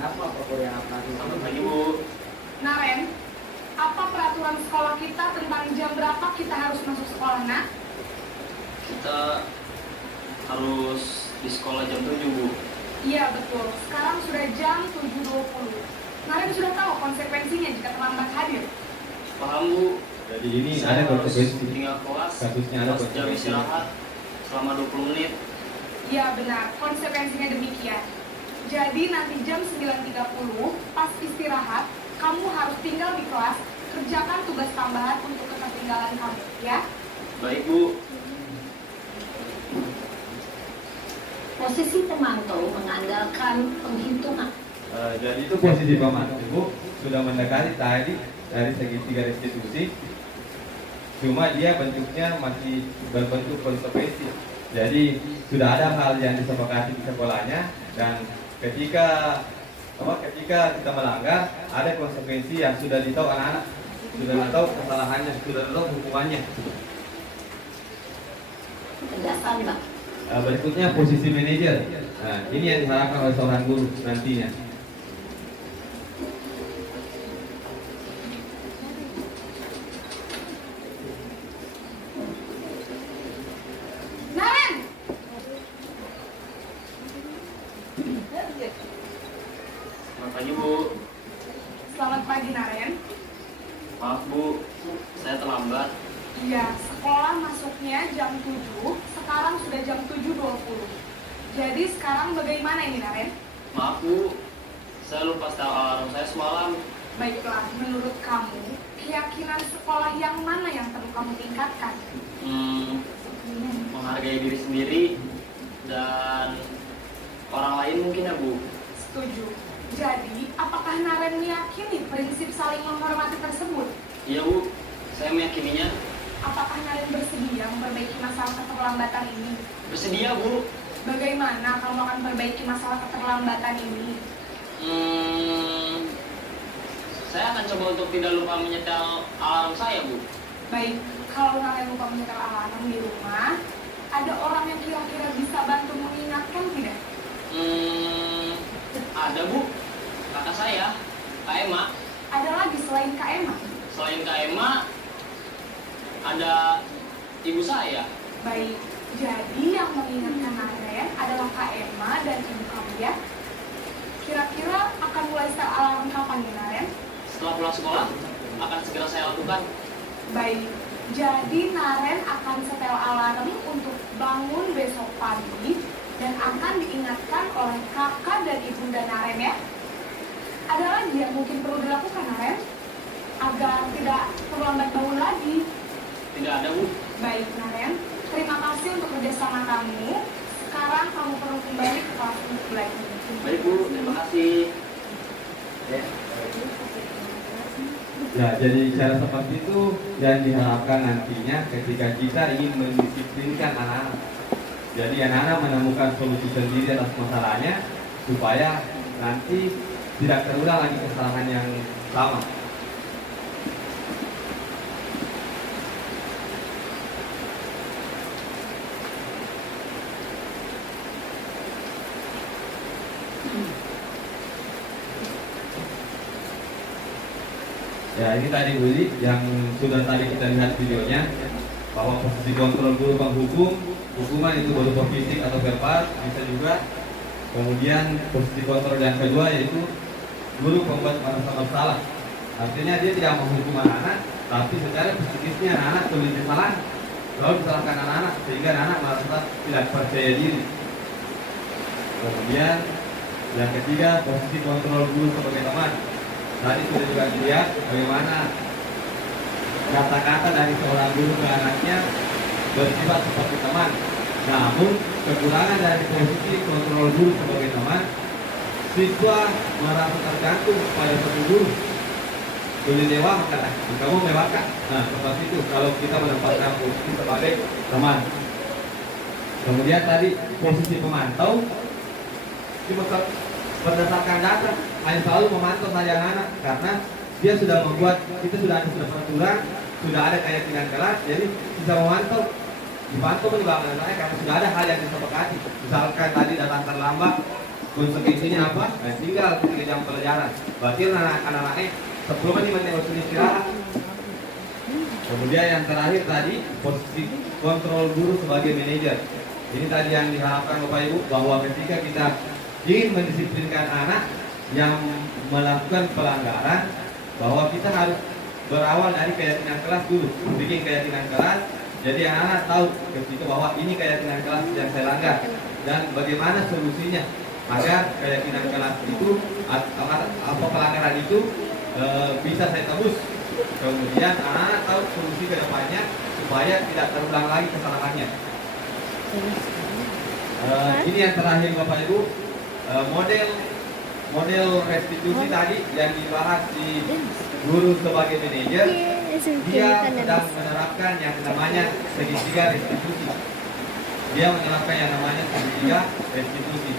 Selamat pagi Bu. Naren, apa peraturan sekolah kita tentang jam berapa kita harus masuk sekolah, nak? Kita harus di sekolah jam 7, Bu. Iya, betul. Sekarang sudah jam 7.20. Naren sudah tahu konsekuensinya jika terlambat hadir. Paham, Bu? Jadi ini Saya ada harus konsekuensi. tinggal kelas, Kasusnya ada pas jam konsekuensi. istirahat selama 20 menit. Iya, benar. Konsekuensinya demikian. Jadi nanti jam 9.30 pas istirahat, kamu harus tinggal di kelas, kerjakan tugas tambahan untuk ketertinggalan kamu, ya? Baik, Bu. Posisi pemantau mengandalkan penghitungan. Jadi itu posisi pemantau sudah mendekati tadi dari segitiga restitusi, cuma dia bentuknya masih berbentuk konsekuensi. Jadi sudah ada hal yang disepakati di sekolahnya, dan ketika kita melanggar ada konsekuensi yang sudah ditahu anak-anak, sudah tahu kesalahannya, sudah tahu hukumannya. Tegasan, Pak. Berikutnya posisi manajer. Nah, ini yang diharapkan oleh seorang guru nantinya. Naren! Selamat pagi, Bu. Selamat pagi, Naren. Maaf, Bu. Saya terlambat. Iya, sekolah masuknya jam 7, sekarang sudah jam 7.20. Jadi sekarang bagaimana ini, Naren? Maaf, Bu. Saya lupa setel alarm saya semalam. Baiklah, menurut kamu, keyakinan sekolah yang mana yang perlu kamu tingkatkan? Menghargai diri sendiri dan orang lain mungkin, ya, Bu. Setuju. Jadi, apakah Naren meyakini prinsip saling menghormati tersebut? Iya, Bu. Saya meyakininya. Apakah Naren bersedia memperbaiki masalah keterlambatan ini? Bersedia, Bu. Bagaimana kamu akan perbaiki masalah keterlambatan ini? Saya akan coba untuk tidak lupa menyetel alarm saya, Bu. Baik, kalau Naren lupa menyetel alarm di rumah, ada orang yang kira-kira bisa bantu mengingatkan tidak? Ada, Bu. Kakak saya, Kak Emma. Ada lagi selain Kak Emma? Selain Kak Emma, ada ibu saya. Baik, jadi yang mengingatkan Naren adalah Kak Emma dan ibu kamu, ya? Kira-kira akan mulai setel alarm kapan nih, Naren? Setelah pulang sekolah, akan segera saya lakukan. Baik, jadi Naren akan setel alarm untuk bangun besok pagi dan akan diingatkan oleh kakak dan ibunda Naren, ya? Ada lagi yang mungkin perlu dilakukan, Naren? Agar tidak terlambat bangun lagi. Tidak ada, Bu. Baik, Naren. Terima kasih untuk kerjasama kamu. Sekarang kamu perlu kembali ke kelas untuk belajar. Baik, Bu. Terima kasih. Ya, jadi cara seperti itu yang diharapkan nantinya ketika kita ingin mendisiplinkan anak-anak. Jadi anak-anak menemukan solusi sendiri atas masalahnya supaya nanti tidak terulang lagi kesalahan yang sama. Ya, ini tadi Willy yang sudah tadi kita lihat videonya, bahwa posisi kontrol guru penghukum, hukuman itu berupa fisik atau verbal, bisa juga. Kemudian posisi kontrol yang kedua yaitu guru pembuat merasa bersalah. Artinya dia tidak menghukum anak-anak, tapi secara psikisnya anak-anak tulis salah, lalu disalahkan anak-anak sehingga anak merasa tidak percaya diri. Kemudian yang ketiga posisi kontrol guru sebagai teman. Tadi sudah juga dilihat bagaimana kata-kata dari seorang guru ke anaknya bersifat seperti teman. Namun kekurangan dari posisi kontrol guru sebagai teman, siswa merasa tergantung pada satu guru. Boleh dewa maka kamu mewakili. Nah, seperti itu kalau kita menempatkan posisi sebagai teman. Kemudian tadi posisi pemantau, cuma berdasarkan data hanya selalu memantau saja anak-anak, karena dia sudah membuat, kita sudah ada peraturan, sudah ada kayak dengan kelas, jadi bisa memantau. Dipantau juga menurut saya karena sudah ada hal yang disepakati. Misalkan tadi datang terlambat, konsekuensinya apa? Nah, tinggal 3 jam pelajaran. Berarti anak-anaknya 10 menit waktu istirahat. Kemudian yang terakhir tadi posisi kontrol guru sebagai manajer. Ini tadi yang diharapkan Bapak Ibu, bahwa ketika kita ingin mendisiplinkan anak yang melakukan pelanggaran, bahwa kita harus berawal dari keyakinan kelas dulu, bikin keyakinan kelas. Jadi anak-anak tahu ketika bahwa ini keyakinan kelas yang saya langgar dan bagaimana solusinya agar keyakinan kelas itu apa pelanggaran itu bisa saya tebus. Kemudian anak-anak tahu solusi ke depannya supaya tidak terulang lagi kesalahannya. Ini yang terakhir Bapak Ibu, model restitusi tadi yang dibahas di guru sebagai manajer. Dia sedang menerapkan yang namanya segitiga restitusi. Dia menerapkan yang namanya segitiga restitusi.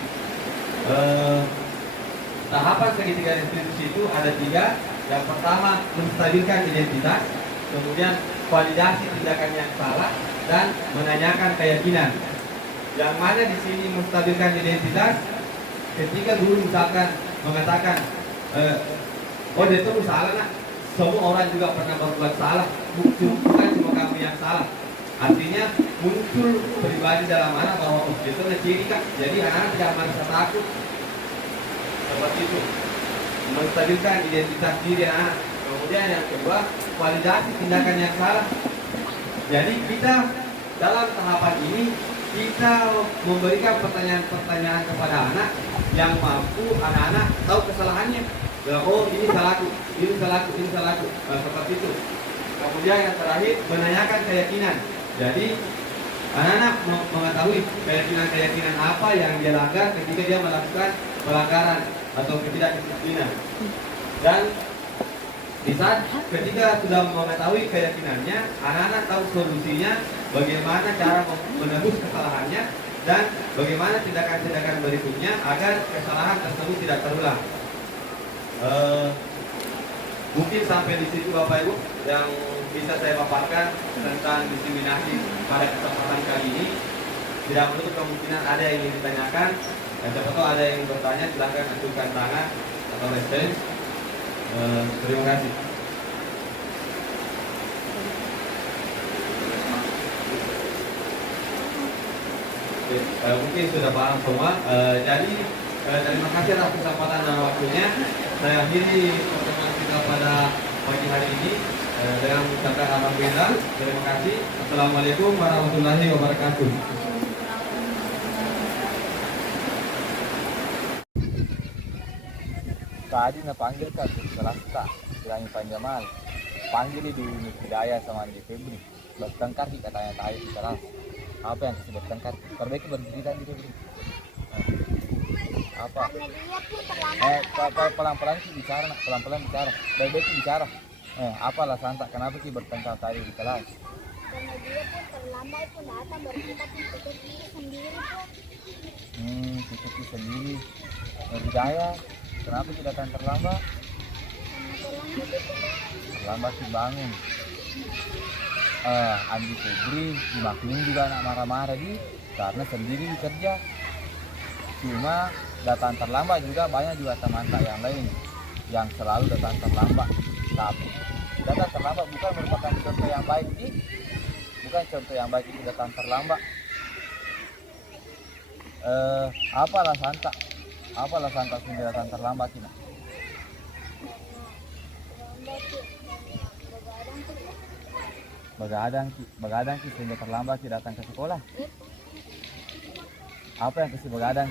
Tahapan segitiga restitusi itu ada 3. Yang pertama, menstabilkan identitas, kemudian validasi tindakan yang salah, dan menanyakan keyakinan. Yang mana di sini menstabilkan identitas, ketika guru misalkan mengatakan, oh itu salah nak, semua orang juga pernah berbuat salah, bukan cuma kamu yang salah. Artinya muncul pribadi dalam anak bahwa oh itu ciri kak, jadi anak tidak merasa takut. Seperti itu, menstabilkan identitas diri anak. Kemudian yang kedua, validasi tindakan yang salah. Jadi kita dalam tahapan ini kita memberikan pertanyaan-pertanyaan kepada anak yang mampu anak-anak tahu kesalahannya. Oh ini salahku, ini salahku, ini salahku. Seperti itu. Kemudian yang terakhir, menanyakan keyakinan. Jadi anak-anak mengetahui keyakinan apa yang dia langgar ketika dia melakukan pelanggaran atau ketidakdisiplinan. Dan di saat ketika sudah mengetahui keyakinannya, anak-anak tahu solusinya, bagaimana cara menebus kesalahannya, dan bagaimana tindakan-tindakan berikutnya agar kesalahan tersebut tidak terulang. Mungkin sampai di situ Bapak Ibu yang bisa saya paparkan tentang diseminasi pada kesempatan kali ini. Tidak menutup kemungkinan ada yang ingin ditanyakan. Siapa tahu ada yang bertanya, silahkan ajukan tangan atau raise hand. Terima kasih. Oke, mungkin sudah paham semua. Jadi terima kasih atas kesempatan dan waktunya. Saya akhiri pertemuan kita pada pagi hari ini dengan mengucapkan alhamdulillah. Terima kasih. Assalamualaikum warahmatullahi wabarakatuh. Tadi na panggil kan kelas tak bilangin Pak Jamal, panggil di Hidayah sama di Febri, bertengkar di katanya tayo di kelas. Apa yang disebut bertengkar? Perbaiki bercerita di Febri. Apa? Pelan-pelan sih bicara, nak pelan-pelan bicara, baik-baik bicara. Apa alasan tak kenapa sih bertengkar tadi di kelas? Karena dia pun terlambat pun datang baru kita pun tutupi sendiri pun. Tutupi sendiri. Hidayah. Kenapa sih datang terlambat? Terlambat sih bangun. Andi Febri dimaklumi juga anak marah-marah karena sendiri bekerja. Cuma datang terlambat juga banyak juga teman tak yang lain yang selalu datang terlambat. Tapi datang terlambat bukan merupakan contoh yang baik bukan contoh yang baik itu datang terlambat. Apa alasan tak? Apa alasan tak sendiri datang terlambat ini? Begadang ki sehingga terlambat ki datang ke sekolah. Apa yang kasih begadang?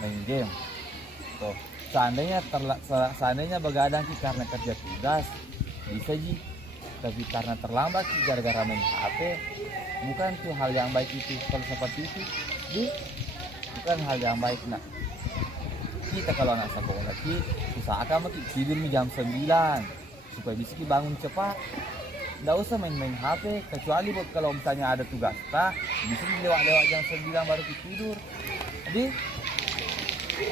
Main game. Tuh, seandainya begadang ki karena kerja tugas bisa ji. Tapi karena terlambat ki gara-gara main HP, bukan tuh hal yang baik itu. Kalau seperti itu, bukan hal yang baik nak. Kita kalau anak sekolah usahakan tidur jam 9 supaya bisa bangun cepat. Nggak usah main-main HP, kecuali buat kalau misalnya ada tugas bisa lewat jam 9 baru tidur. Jadi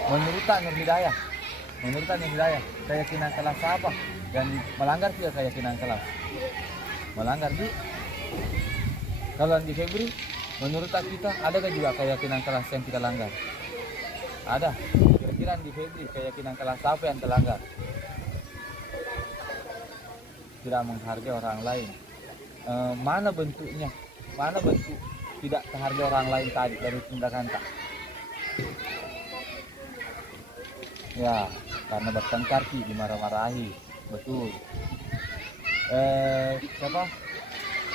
menurut Nur Hidayah keyakinan kelas apa dan melanggar juga keyakinan kelas, melanggar di kalau di Febri menurut kita ada juga keyakinan kelas yang kita langgar? Ada. Kira-kira kira-kira di Febri keyakinan kelas apa yang terlanggar? Tidak menghargai orang lain. Mana bentuknya? Mana bentuk tidak menghargai orang lain tadi dari tindakan tak? Ya, karena bertengkar Ki, dimarah-marahi. Betul. Siapa?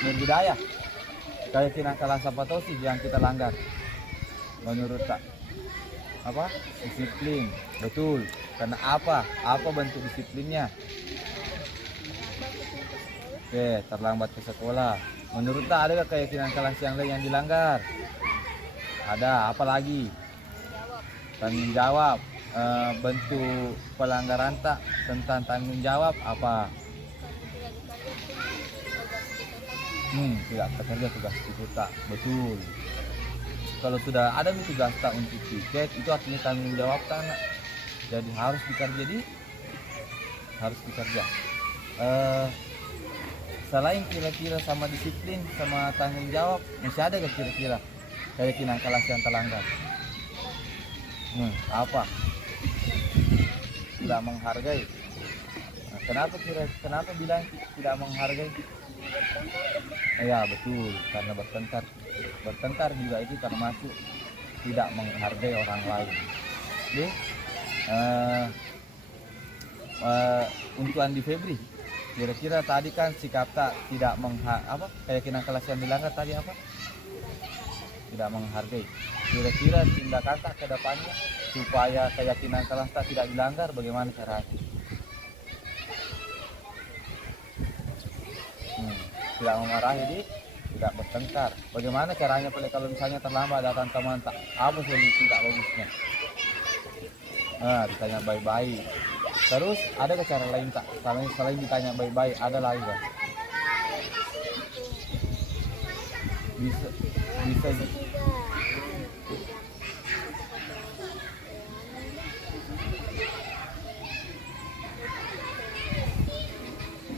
Nur Hidayah. Keyakinan kelas apa tuh sih yang kita langgar? Menurut tak? Apa? Disiplin. Betul. Karena apa? Apa bentuk disiplinnya? Oke, terlambat ke sekolah. Menurut tak ada keyakinan kelas yang lain yang dilanggar? Ada. Apa lagi? Tanggung jawab. Bentuk pelanggaran tak tentang tanggung jawab apa? Tidak bekerja tugas itu tak. Betul. Kalau sudah ada tugas tak untuk tiket, itu artinya tanggung jawab tak, nak. Jadi harus dikerja. Selain kira-kira sama disiplin sama tanggung jawab, masih ada gak kira-kira keyakinan kelas yang terlanggar? Apa? Tidak menghargai. Nah, kenapa bilang tidak menghargai? Ya betul, karena bertengkar juga itu termasuk tidak menghargai orang lain. Jadi untuk Andi Febri, kira-kira tadi kan sikap tak tidak keyakinan kelas yang dilanggar tadi apa? Tidak menghargai. Kira-kira tindakan tak ke depannya supaya keyakinan kelas tak tidak dilanggar, bagaimana caranya? Tidak memarahi, tidak bertengkar. Bagaimana caranya kalau misalnya terlambat datang teman tak? Apa solusi tak bagusnya? Ditanya baik-baik. Terus ada ke cara lain tak? Selain ditanya baik-baik, ada lagi kan? Bisa.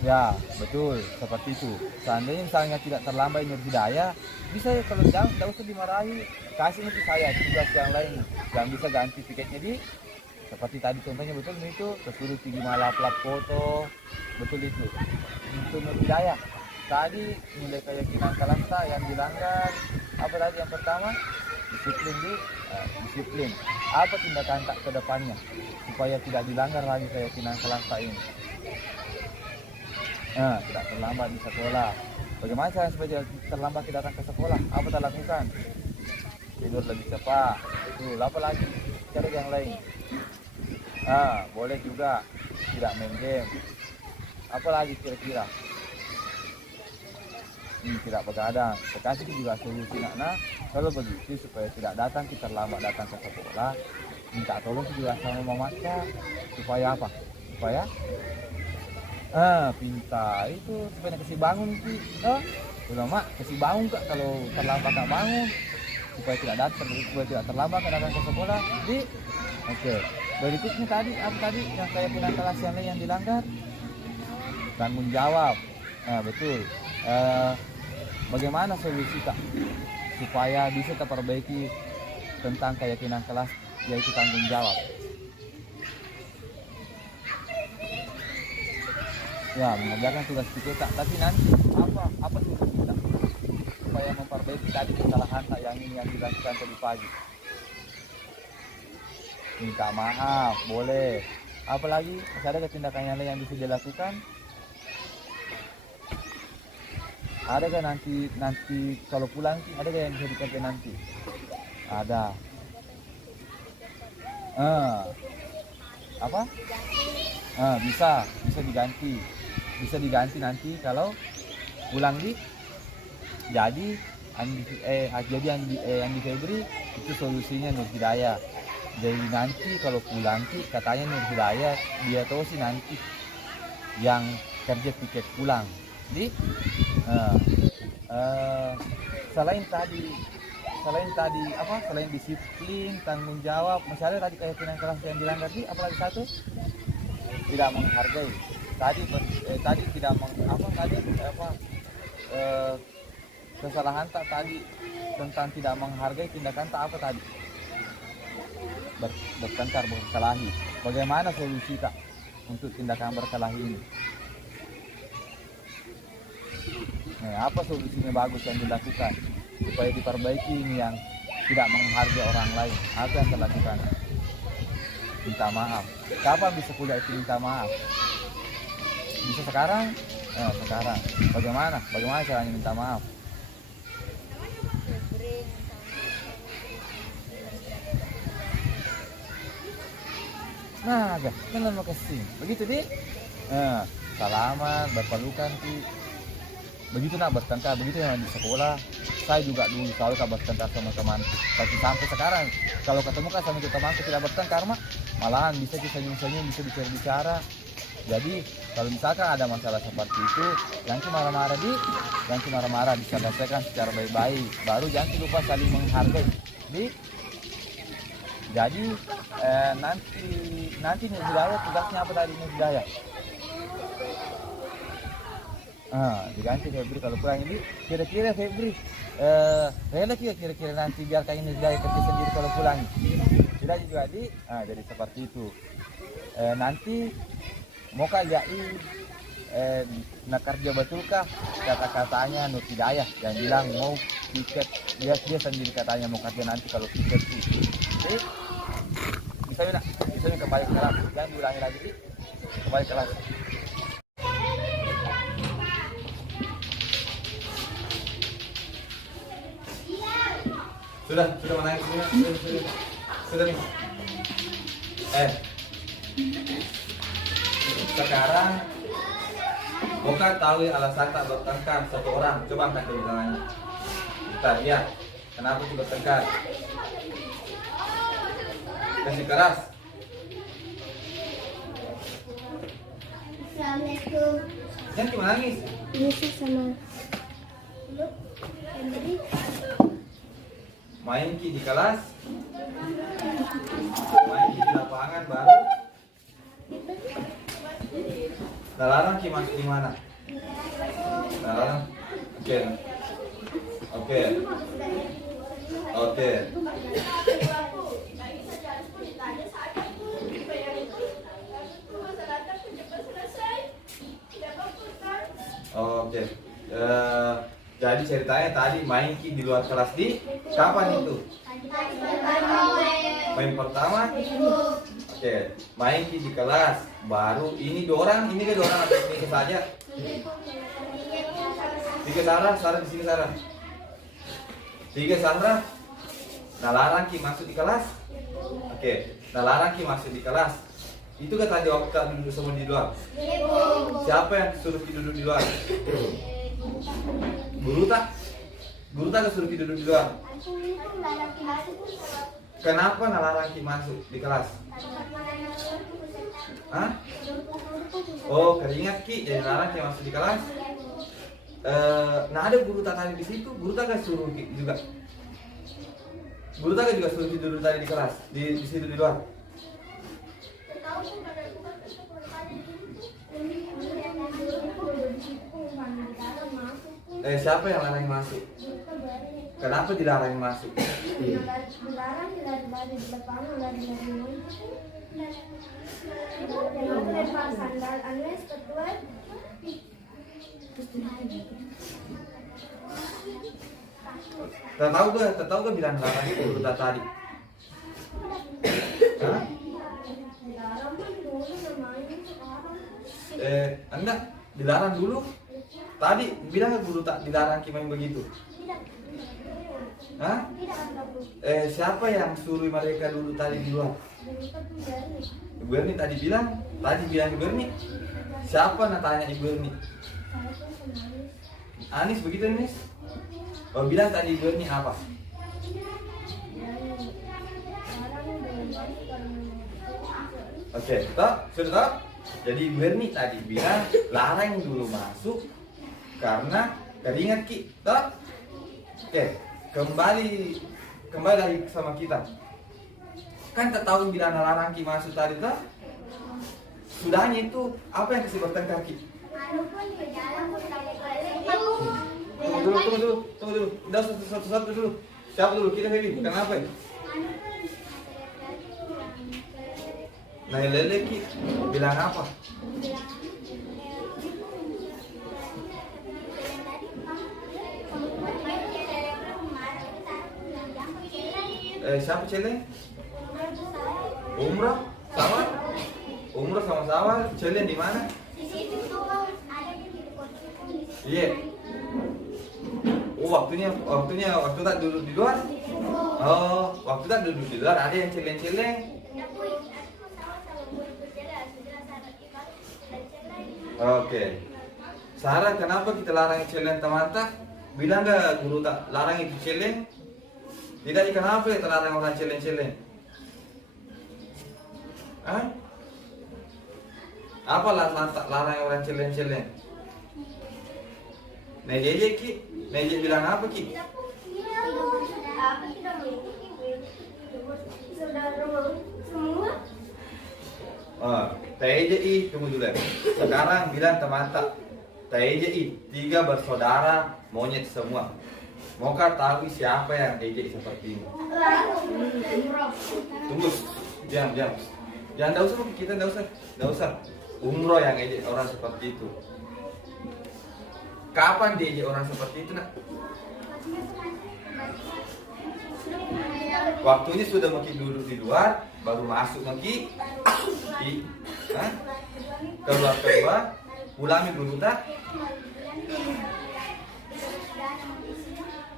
Ya, betul, seperti itu. Seandainya misalnya tidak terlambat Nur Hidayah, bisa ya kalau tidak usah dimarahi, kasih nanti saya tugas yang lain, yang bisa ganti tiketnya di seperti tadi contohnya, betul itu, kesuruh pergi malah upload foto, betul itu. Untuk Nur Hidayah, tadi nilai keyakinan kelas yang dilanggar, apa tadi yang pertama? Disiplin. Apa tindakan tak ke depannya supaya tidak dilanggar lagi keyakinan kelas ini? Tidak terlambat di sekolah. Bagaimana cara supaya terlambat tidak datang ke sekolah? Apa kita lakukan? Tidur lebih cepat. Betul. Apa lagi? Cara yang lain. Boleh juga tidak main game. Apa lagi kira-kira? Tidak begadang. Kasih juga solusi nak. Kalau begitu supaya tidak datang, kita terlambat datang ke sekolah, minta tolong juga sama mama supaya apa? Supaya pintar itu supaya kasih bangun sih. Udah mak kasih bangun kak kalau terlambat tak bangun supaya tidak datang, supaya tidak terlambat datang ke sekolah. Jadi oke. Berikutnya tadi apa tadi yang keyakinan kelas yang lain yang dilanggar? Tanggung jawab. Betul. Bagaimana solusi kak supaya bisa terperbaiki tentang keyakinan kelas, yaitu tanggung jawab? Ya, mengerjakan tugas kita, tapi nanti apa solusi kita supaya memperbaiki tadi kesalahan yang ini yang dilakukan tadi pagi? Minta maaf, boleh. Apalagi masih ada tindakan yang lain yang bisa dilakukan? Ada kan nanti kalau pulang ada kan yang bisa dikerjakan nanti? Ada. Apa? Bisa diganti nanti kalau pulang jadi Andi Febri itu solusinya Nur Hidayah. Jadi nanti kalau pulang katanya Nur Hidayah dia tahu sih nanti yang kerja tiket pulang. Jadi selain disiplin, tanggung jawab, masih ada tadi keyakinan kelas yang dilanggar sih, apalagi satu? Tidak menghargai. Tadi tidak kesalahan tak tadi tentang tidak menghargai tindakan tak apa tadi? bertengkar berkelahi. Bagaimana solusi Kak untuk tindakan berkelahi ini? Nah, apa solusinya bagus yang dilakukan supaya diperbaiki ini yang tidak menghargai orang lain? Apa yang dilakukan? Minta maaf. Kapan bisa kuliah itu minta maaf? Bisa sekarang? Sekarang. Bagaimana caranya minta maaf? Nah, jangan makasih. Begitu nih. Salaman, berpelukan sih. Begitu nak bertengkar, begitu yang di sekolah. Saya juga dulu selalu bertengkar sama teman. Tapi sampai sekarang, kalau ketemu kan sama temanku tidak bertengkar mah, malahan bisa senyum-senyum, bisa bicara-bicara. Jadi kalau misalkan ada masalah seperti itu, jangan marah-marah diselesaikan secara baik-baik. Baru jangan lupa saling menghargai. Jadi nanti Nih Hidayah tugasnya apa tadi Nih Hidayah? Diganti Febri kalau pulang ini. Kira-kira Febri rela kira-kira nanti biar kayak Nih Hidayah kerja sendiri kalau pulang. Tidak juga jadi seperti itu. Nanti mau kalian nak kerja betulkah kata-katanya Nur Hidayah dan bilang mau tiket dia sendiri katanya mau kerja nanti kalau tiket itu. Bisa kembali ke kelas, jangan diulangi lagi kembali ke kelas. Sudah menangis sudah nih. Sekarang bukan tahu alasan tak bertengkar satu orang. Coba angkat dulu tangannya. Kita lihat kenapa tuh bertengkar. Kasih keras. Assalamualaikum. Jangan cuma nangis. Yusuf sama Henry. Main ki di kelas. Main ki di lapangan baru. Larang ki masuk di mana? Larang. Oke. Oke. Jadi ceritanya tadi main ki di luar kelas di kapan itu? Main pertama? Oke. Main ki di kelas baru ini dua orang atau ini saja? Tiga Sarah di sini Sarah. Tiga Sarah. Nah larang ki masuk di kelas. Oke. Nah larang ki masuk di kelas. Itu kan tadi waktu kita duduk semua di luar. Siapa yang suruh kita duduk di luar? Guru tak suruh kita duduk di luar. Kenapa nalarang ki masuk di kelas? Hah? Oh keringat ki jadi nalarang ki masuk di kelas. Nah ada guru tak tadi di situ. Guru tak suruh ki juga. Guru tak juga suruh ki duduk tadi di kelas di situ di luar. Siapa yang larang masuk? Kenapa dilarang masuk? Dilarang lari di lapangan, lari lempar sandal Anes ketua. Tahu gak bilang larang itu udah tadi? Hah? Enggak, dilarang dulu. Tadi bilang guru tak dilarang ki main begitu. Hah? Siapa yang suruh mereka dulu tadi di luar? Ibu Erni tadi bilang Ibu Erni. Siapa nak tanya Ibu Erni? Anis begitu Anis? Oh bilang tadi Ibu Erni apa? Oke, sudah. Jadi Ibu Erni tadi bilang larang dulu masuk karena keringat ki. Oke, kembali lagi sama kita. Kan tak tahu bila larang ki masuk tadi tak? Sudahnya itu apa yang kasih bertengkar ki? Tunggu dulu. Udah satu dulu. Siapa dulu? Kita Hebi, kenapa? Nah lele Ki bilang apa? Siapa Celeng? Umroh sama? Umroh sama sawah. Celeng di mana? Iya. Oh waktu tak duduk di luar. Oh waktu tak duduk di luar ada yang celeng-celeng. Oke. Sarah kenapa kita larang celeng Tamanta? Bilang gak guru tak larang itu celeng? Tidak, kenapa ya terlarang orang celeng-celeng? Hah? Apa larang orang celeng-celeng? Neje Ki, Neje bilang apa Ki? Oh, TJI tunggu dulu. Sekarang bilang Tamanta, TJI 3 bersaudara monyet semua. Maukah tahu siapa yang TJI seperti ini? Tunggu, diam. Jangan dah usah kita dah usah. Umroh yang ejek orang seperti itu. Kapan diejek orang seperti itu nak? Waktunya sudah makin duduk di luar, baru masuk makin keluar, pulangnya dulu tak?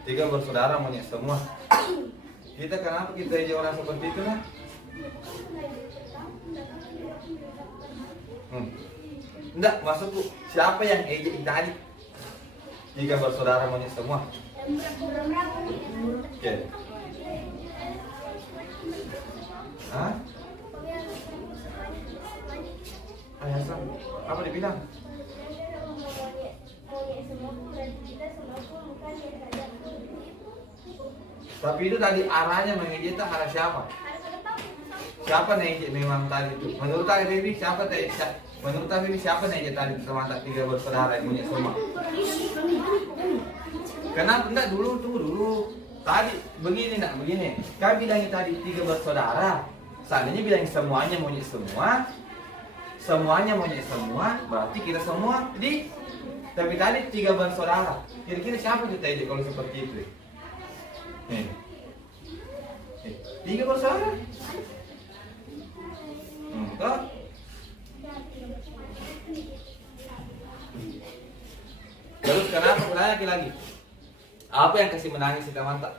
3 bersaudara monyet semua. Kita kenapa kita ejek orang seperti itu nak? Enggak, maksudku siapa yang ejek tadi? 3 bersaudara monyet semua. Oke. Hah? Ayah Sam, apa dibilang? Tapi itu tadi arahnya mengejek tak arah siapa? Siapa ngejek memang tadi itu? Menurut Habibie siapa tadi? Menurut Habibie siapa ngejek tadi termasuk 3 bersaudara yang punya semua? Kenapa enggak dulu? Tunggu dulu. Tadi begini. Kau bilangin tadi 3 bersaudara. Seandainya bilang semuanya monyet semua. Semuanya monyet semua, berarti kita semua di. Tapi tadi 3 bersaudara. Kira-kira siapa kita ejek kalau seperti itu? 3 bersaudara. Toh? Terus kenapa bertanya lagi? Apa yang kasih menangis si Tamanta?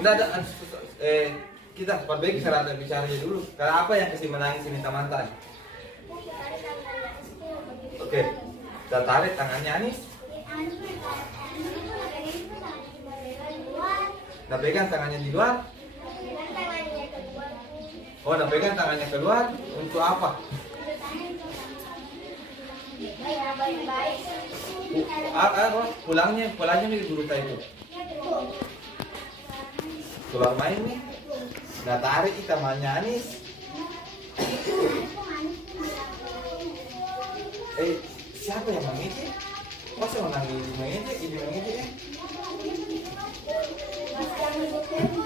Enggak ada. Kita perbaiki serata bicaranya dulu. Kenapa yang kasih menangis ini Tamanta? Oke. Kita tarik tangannya Anis. Kita pegang tangannya di luar. Oh, kita pegang tangannya keluar. Untuk apa? Pulangnya nih guru itu. Keluar main nih. Nah tarik kita tangannya Anis. Siapa yang mengejek? Masa mengejek? Ini mengejek ya?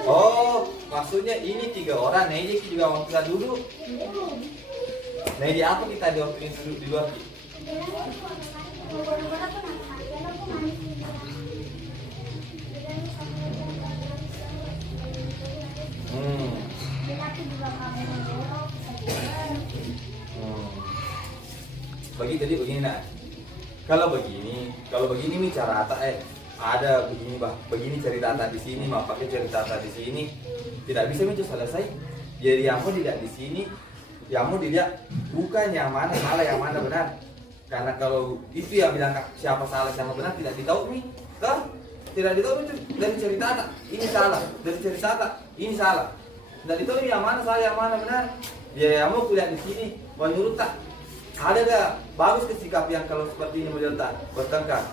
Oh, maksudnya ini 3 orang. Nejek juga waktu kita duduk. Nejek apa kita di waktu ini duduk di luar? Begini nak. Kalau begini nih cara ada begini cerita di sini, mau pakai cerita di sini. Tidak bisa itu selesai. Jadi yang mau tidak di sini, yang mau dilihat bukan yang mana salah, yang mana benar. Karena kalau itu yang bilang siapa salah siapa benar tidak ditahu nih, toh? Tidak ditahu itu dari cerita tak ini salah, dari cerita tak ini salah. Tidak ditahu yang mana salah yang mana benar. Ya yang mau kuliah di sini menurut tak ada gak bagus kesikap yang kalau seperti ini menurut bertengkar?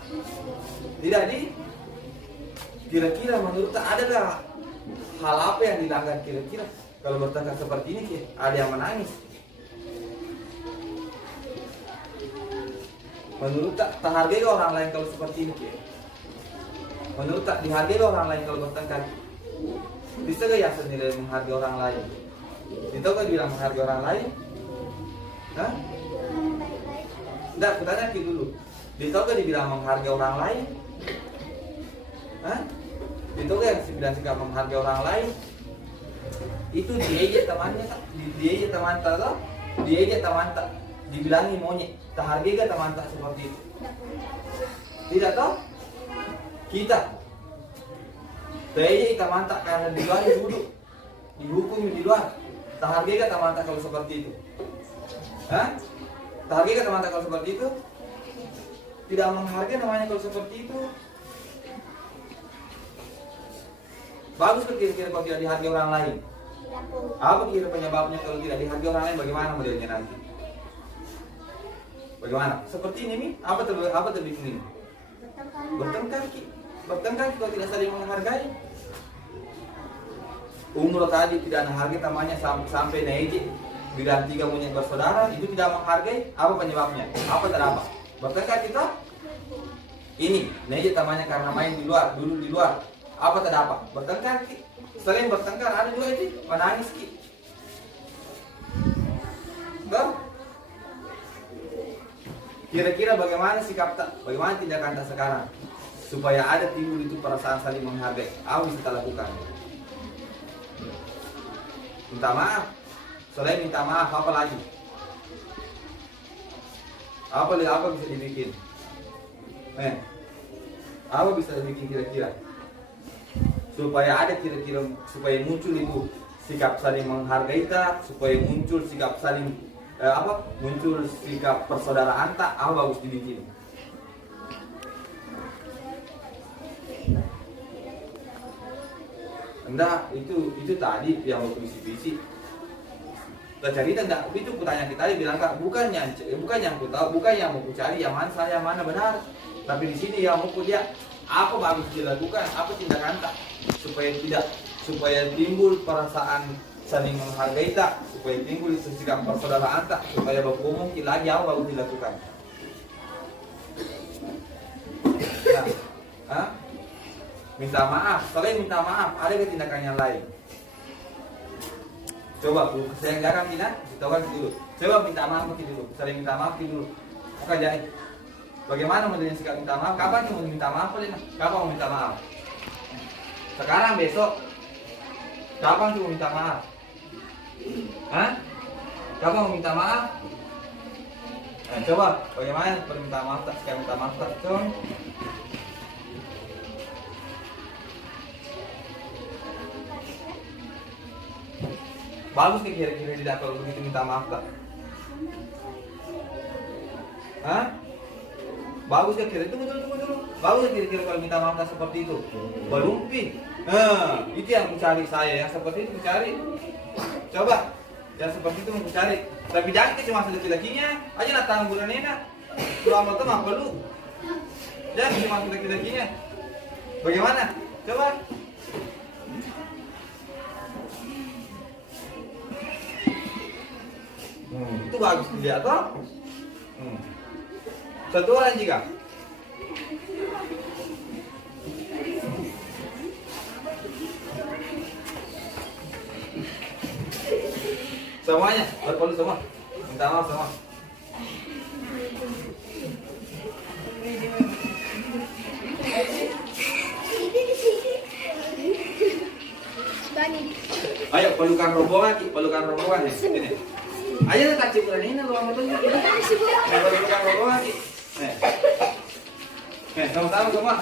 Tidak di kira-kira menurut tak ada gak hal apa yang dilanggar kira-kira kalau bertengkar seperti ini ada yang menangis? Menurut tak hargai orang lain kalau seperti ini? Menurut tak dihargai orang lain kalau bertengkar? Bisa gak ya senilai menghargai orang lain? Itu kan bilang menghargai orang lain? Hah? Enggak, aku tanya dulu. Itu kan dibilang menghargai orang lain? Hah? Itu kan yang dibilang sikap menghargai orang lain? Itu dia temannya tak? Dia teman tak tau? Dia teman tak? Dibilangi monyet. Tak hargai gak teman tak seperti itu? Tidak tahu? Kita Tanya kita mantak karena di luar duduk, dihukum di luar. Tak hargai kita mantak kalau seperti itu? Hah? Tak hargai kita mantak kalau seperti itu? Tidak menghargai namanya kalau seperti itu. Bagus kira-kira kalau tidak dihargai orang lain. Apa kira penyebabnya kalau tidak dihargai orang lain? Bagaimana modelnya nanti? Bagaimana? Seperti ini nih? Apa terbikin ini? Bertengkar ki. Bertengkar kalau tidak saling menghargai. Umur tadi tidak menghargai namanya sampai naik bidan 3 monyet bersaudara itu tidak menghargai. Apa penyebabnya? Apa terdapat? Bertengkar kita? Ini naik namanya karena main di luar, dulu di luar. Apa terdapat? Bertengkar ki. Selain bertengkar ada juga itu menangis ki. Betul? Kira-kira bagaimana sikap tak? Bagaimana tindakan tak sekarang? Supaya ada timbul itu perasaan saling menghargai. Apa bisa kita lakukan? Minta maaf. Selain minta maaf, apa lagi? Apa bisa dibikin? Apa bisa dibikin kira-kira? Supaya ada kira-kira, supaya muncul itu sikap saling menghargai tak, supaya muncul sikap saling muncul sikap persaudaraan tak, apa bagus dibikin? Enggak, itu tadi yang mau visi-visi. Kita cari enggak, itu kutanya kita dia bilang kak, bukan yang ku tahu, bukan yang mau ku cari yang mana salah, yang mana benar. Tapi di sini yang mau ku lihat apa bagus dilakukan, apa tindakan tak, supaya timbul perasaan saling menghargai tak, supaya timbul sikap persaudaraan tak, supaya baku umum lagi apa bagus dilakukan. Nah, minta maaf, selain minta maaf, ada tindakan yang lain. Coba, saya enggak akan tidak, kita dulu. Coba minta maaf dulu, sering minta maaf dulu. Oke, jadi bagaimana modelnya sikap minta maaf? Kapan mau minta maaf? Kapan mau minta maaf? Sekarang, besok? Kapan mau minta maaf? Hah? Kapan mau minta maaf? Nah, coba, bagaimana permintaan maaf tak? Sikap minta maaf tak? Coba. Bagus kira-kira tidak kalau begitu minta maaf tak? Hah? Bagus kira-kira, tunggu dulu. Bagus kira-kira kalau minta maaf tak seperti itu? Berumpi. Itu yang mencari saya, yang seperti itu mencari. Coba, yang seperti itu mencari. Tapi jangan cuma laki-lakinya, aja nak tanggung bulan ini. Selama itu mah perlu. Jangan cuma laki-lakinya. Bagaimana? Coba. Itu bagus dilihat toh. Satu orang juga. Semuanya, berperlu semua. Minta maaf semua. Ayo pelukan rombongan ya. Sini. Ayo tak cipuran ini lu sama tuh. Pelukan rombongan. Nih, sama-sama semua.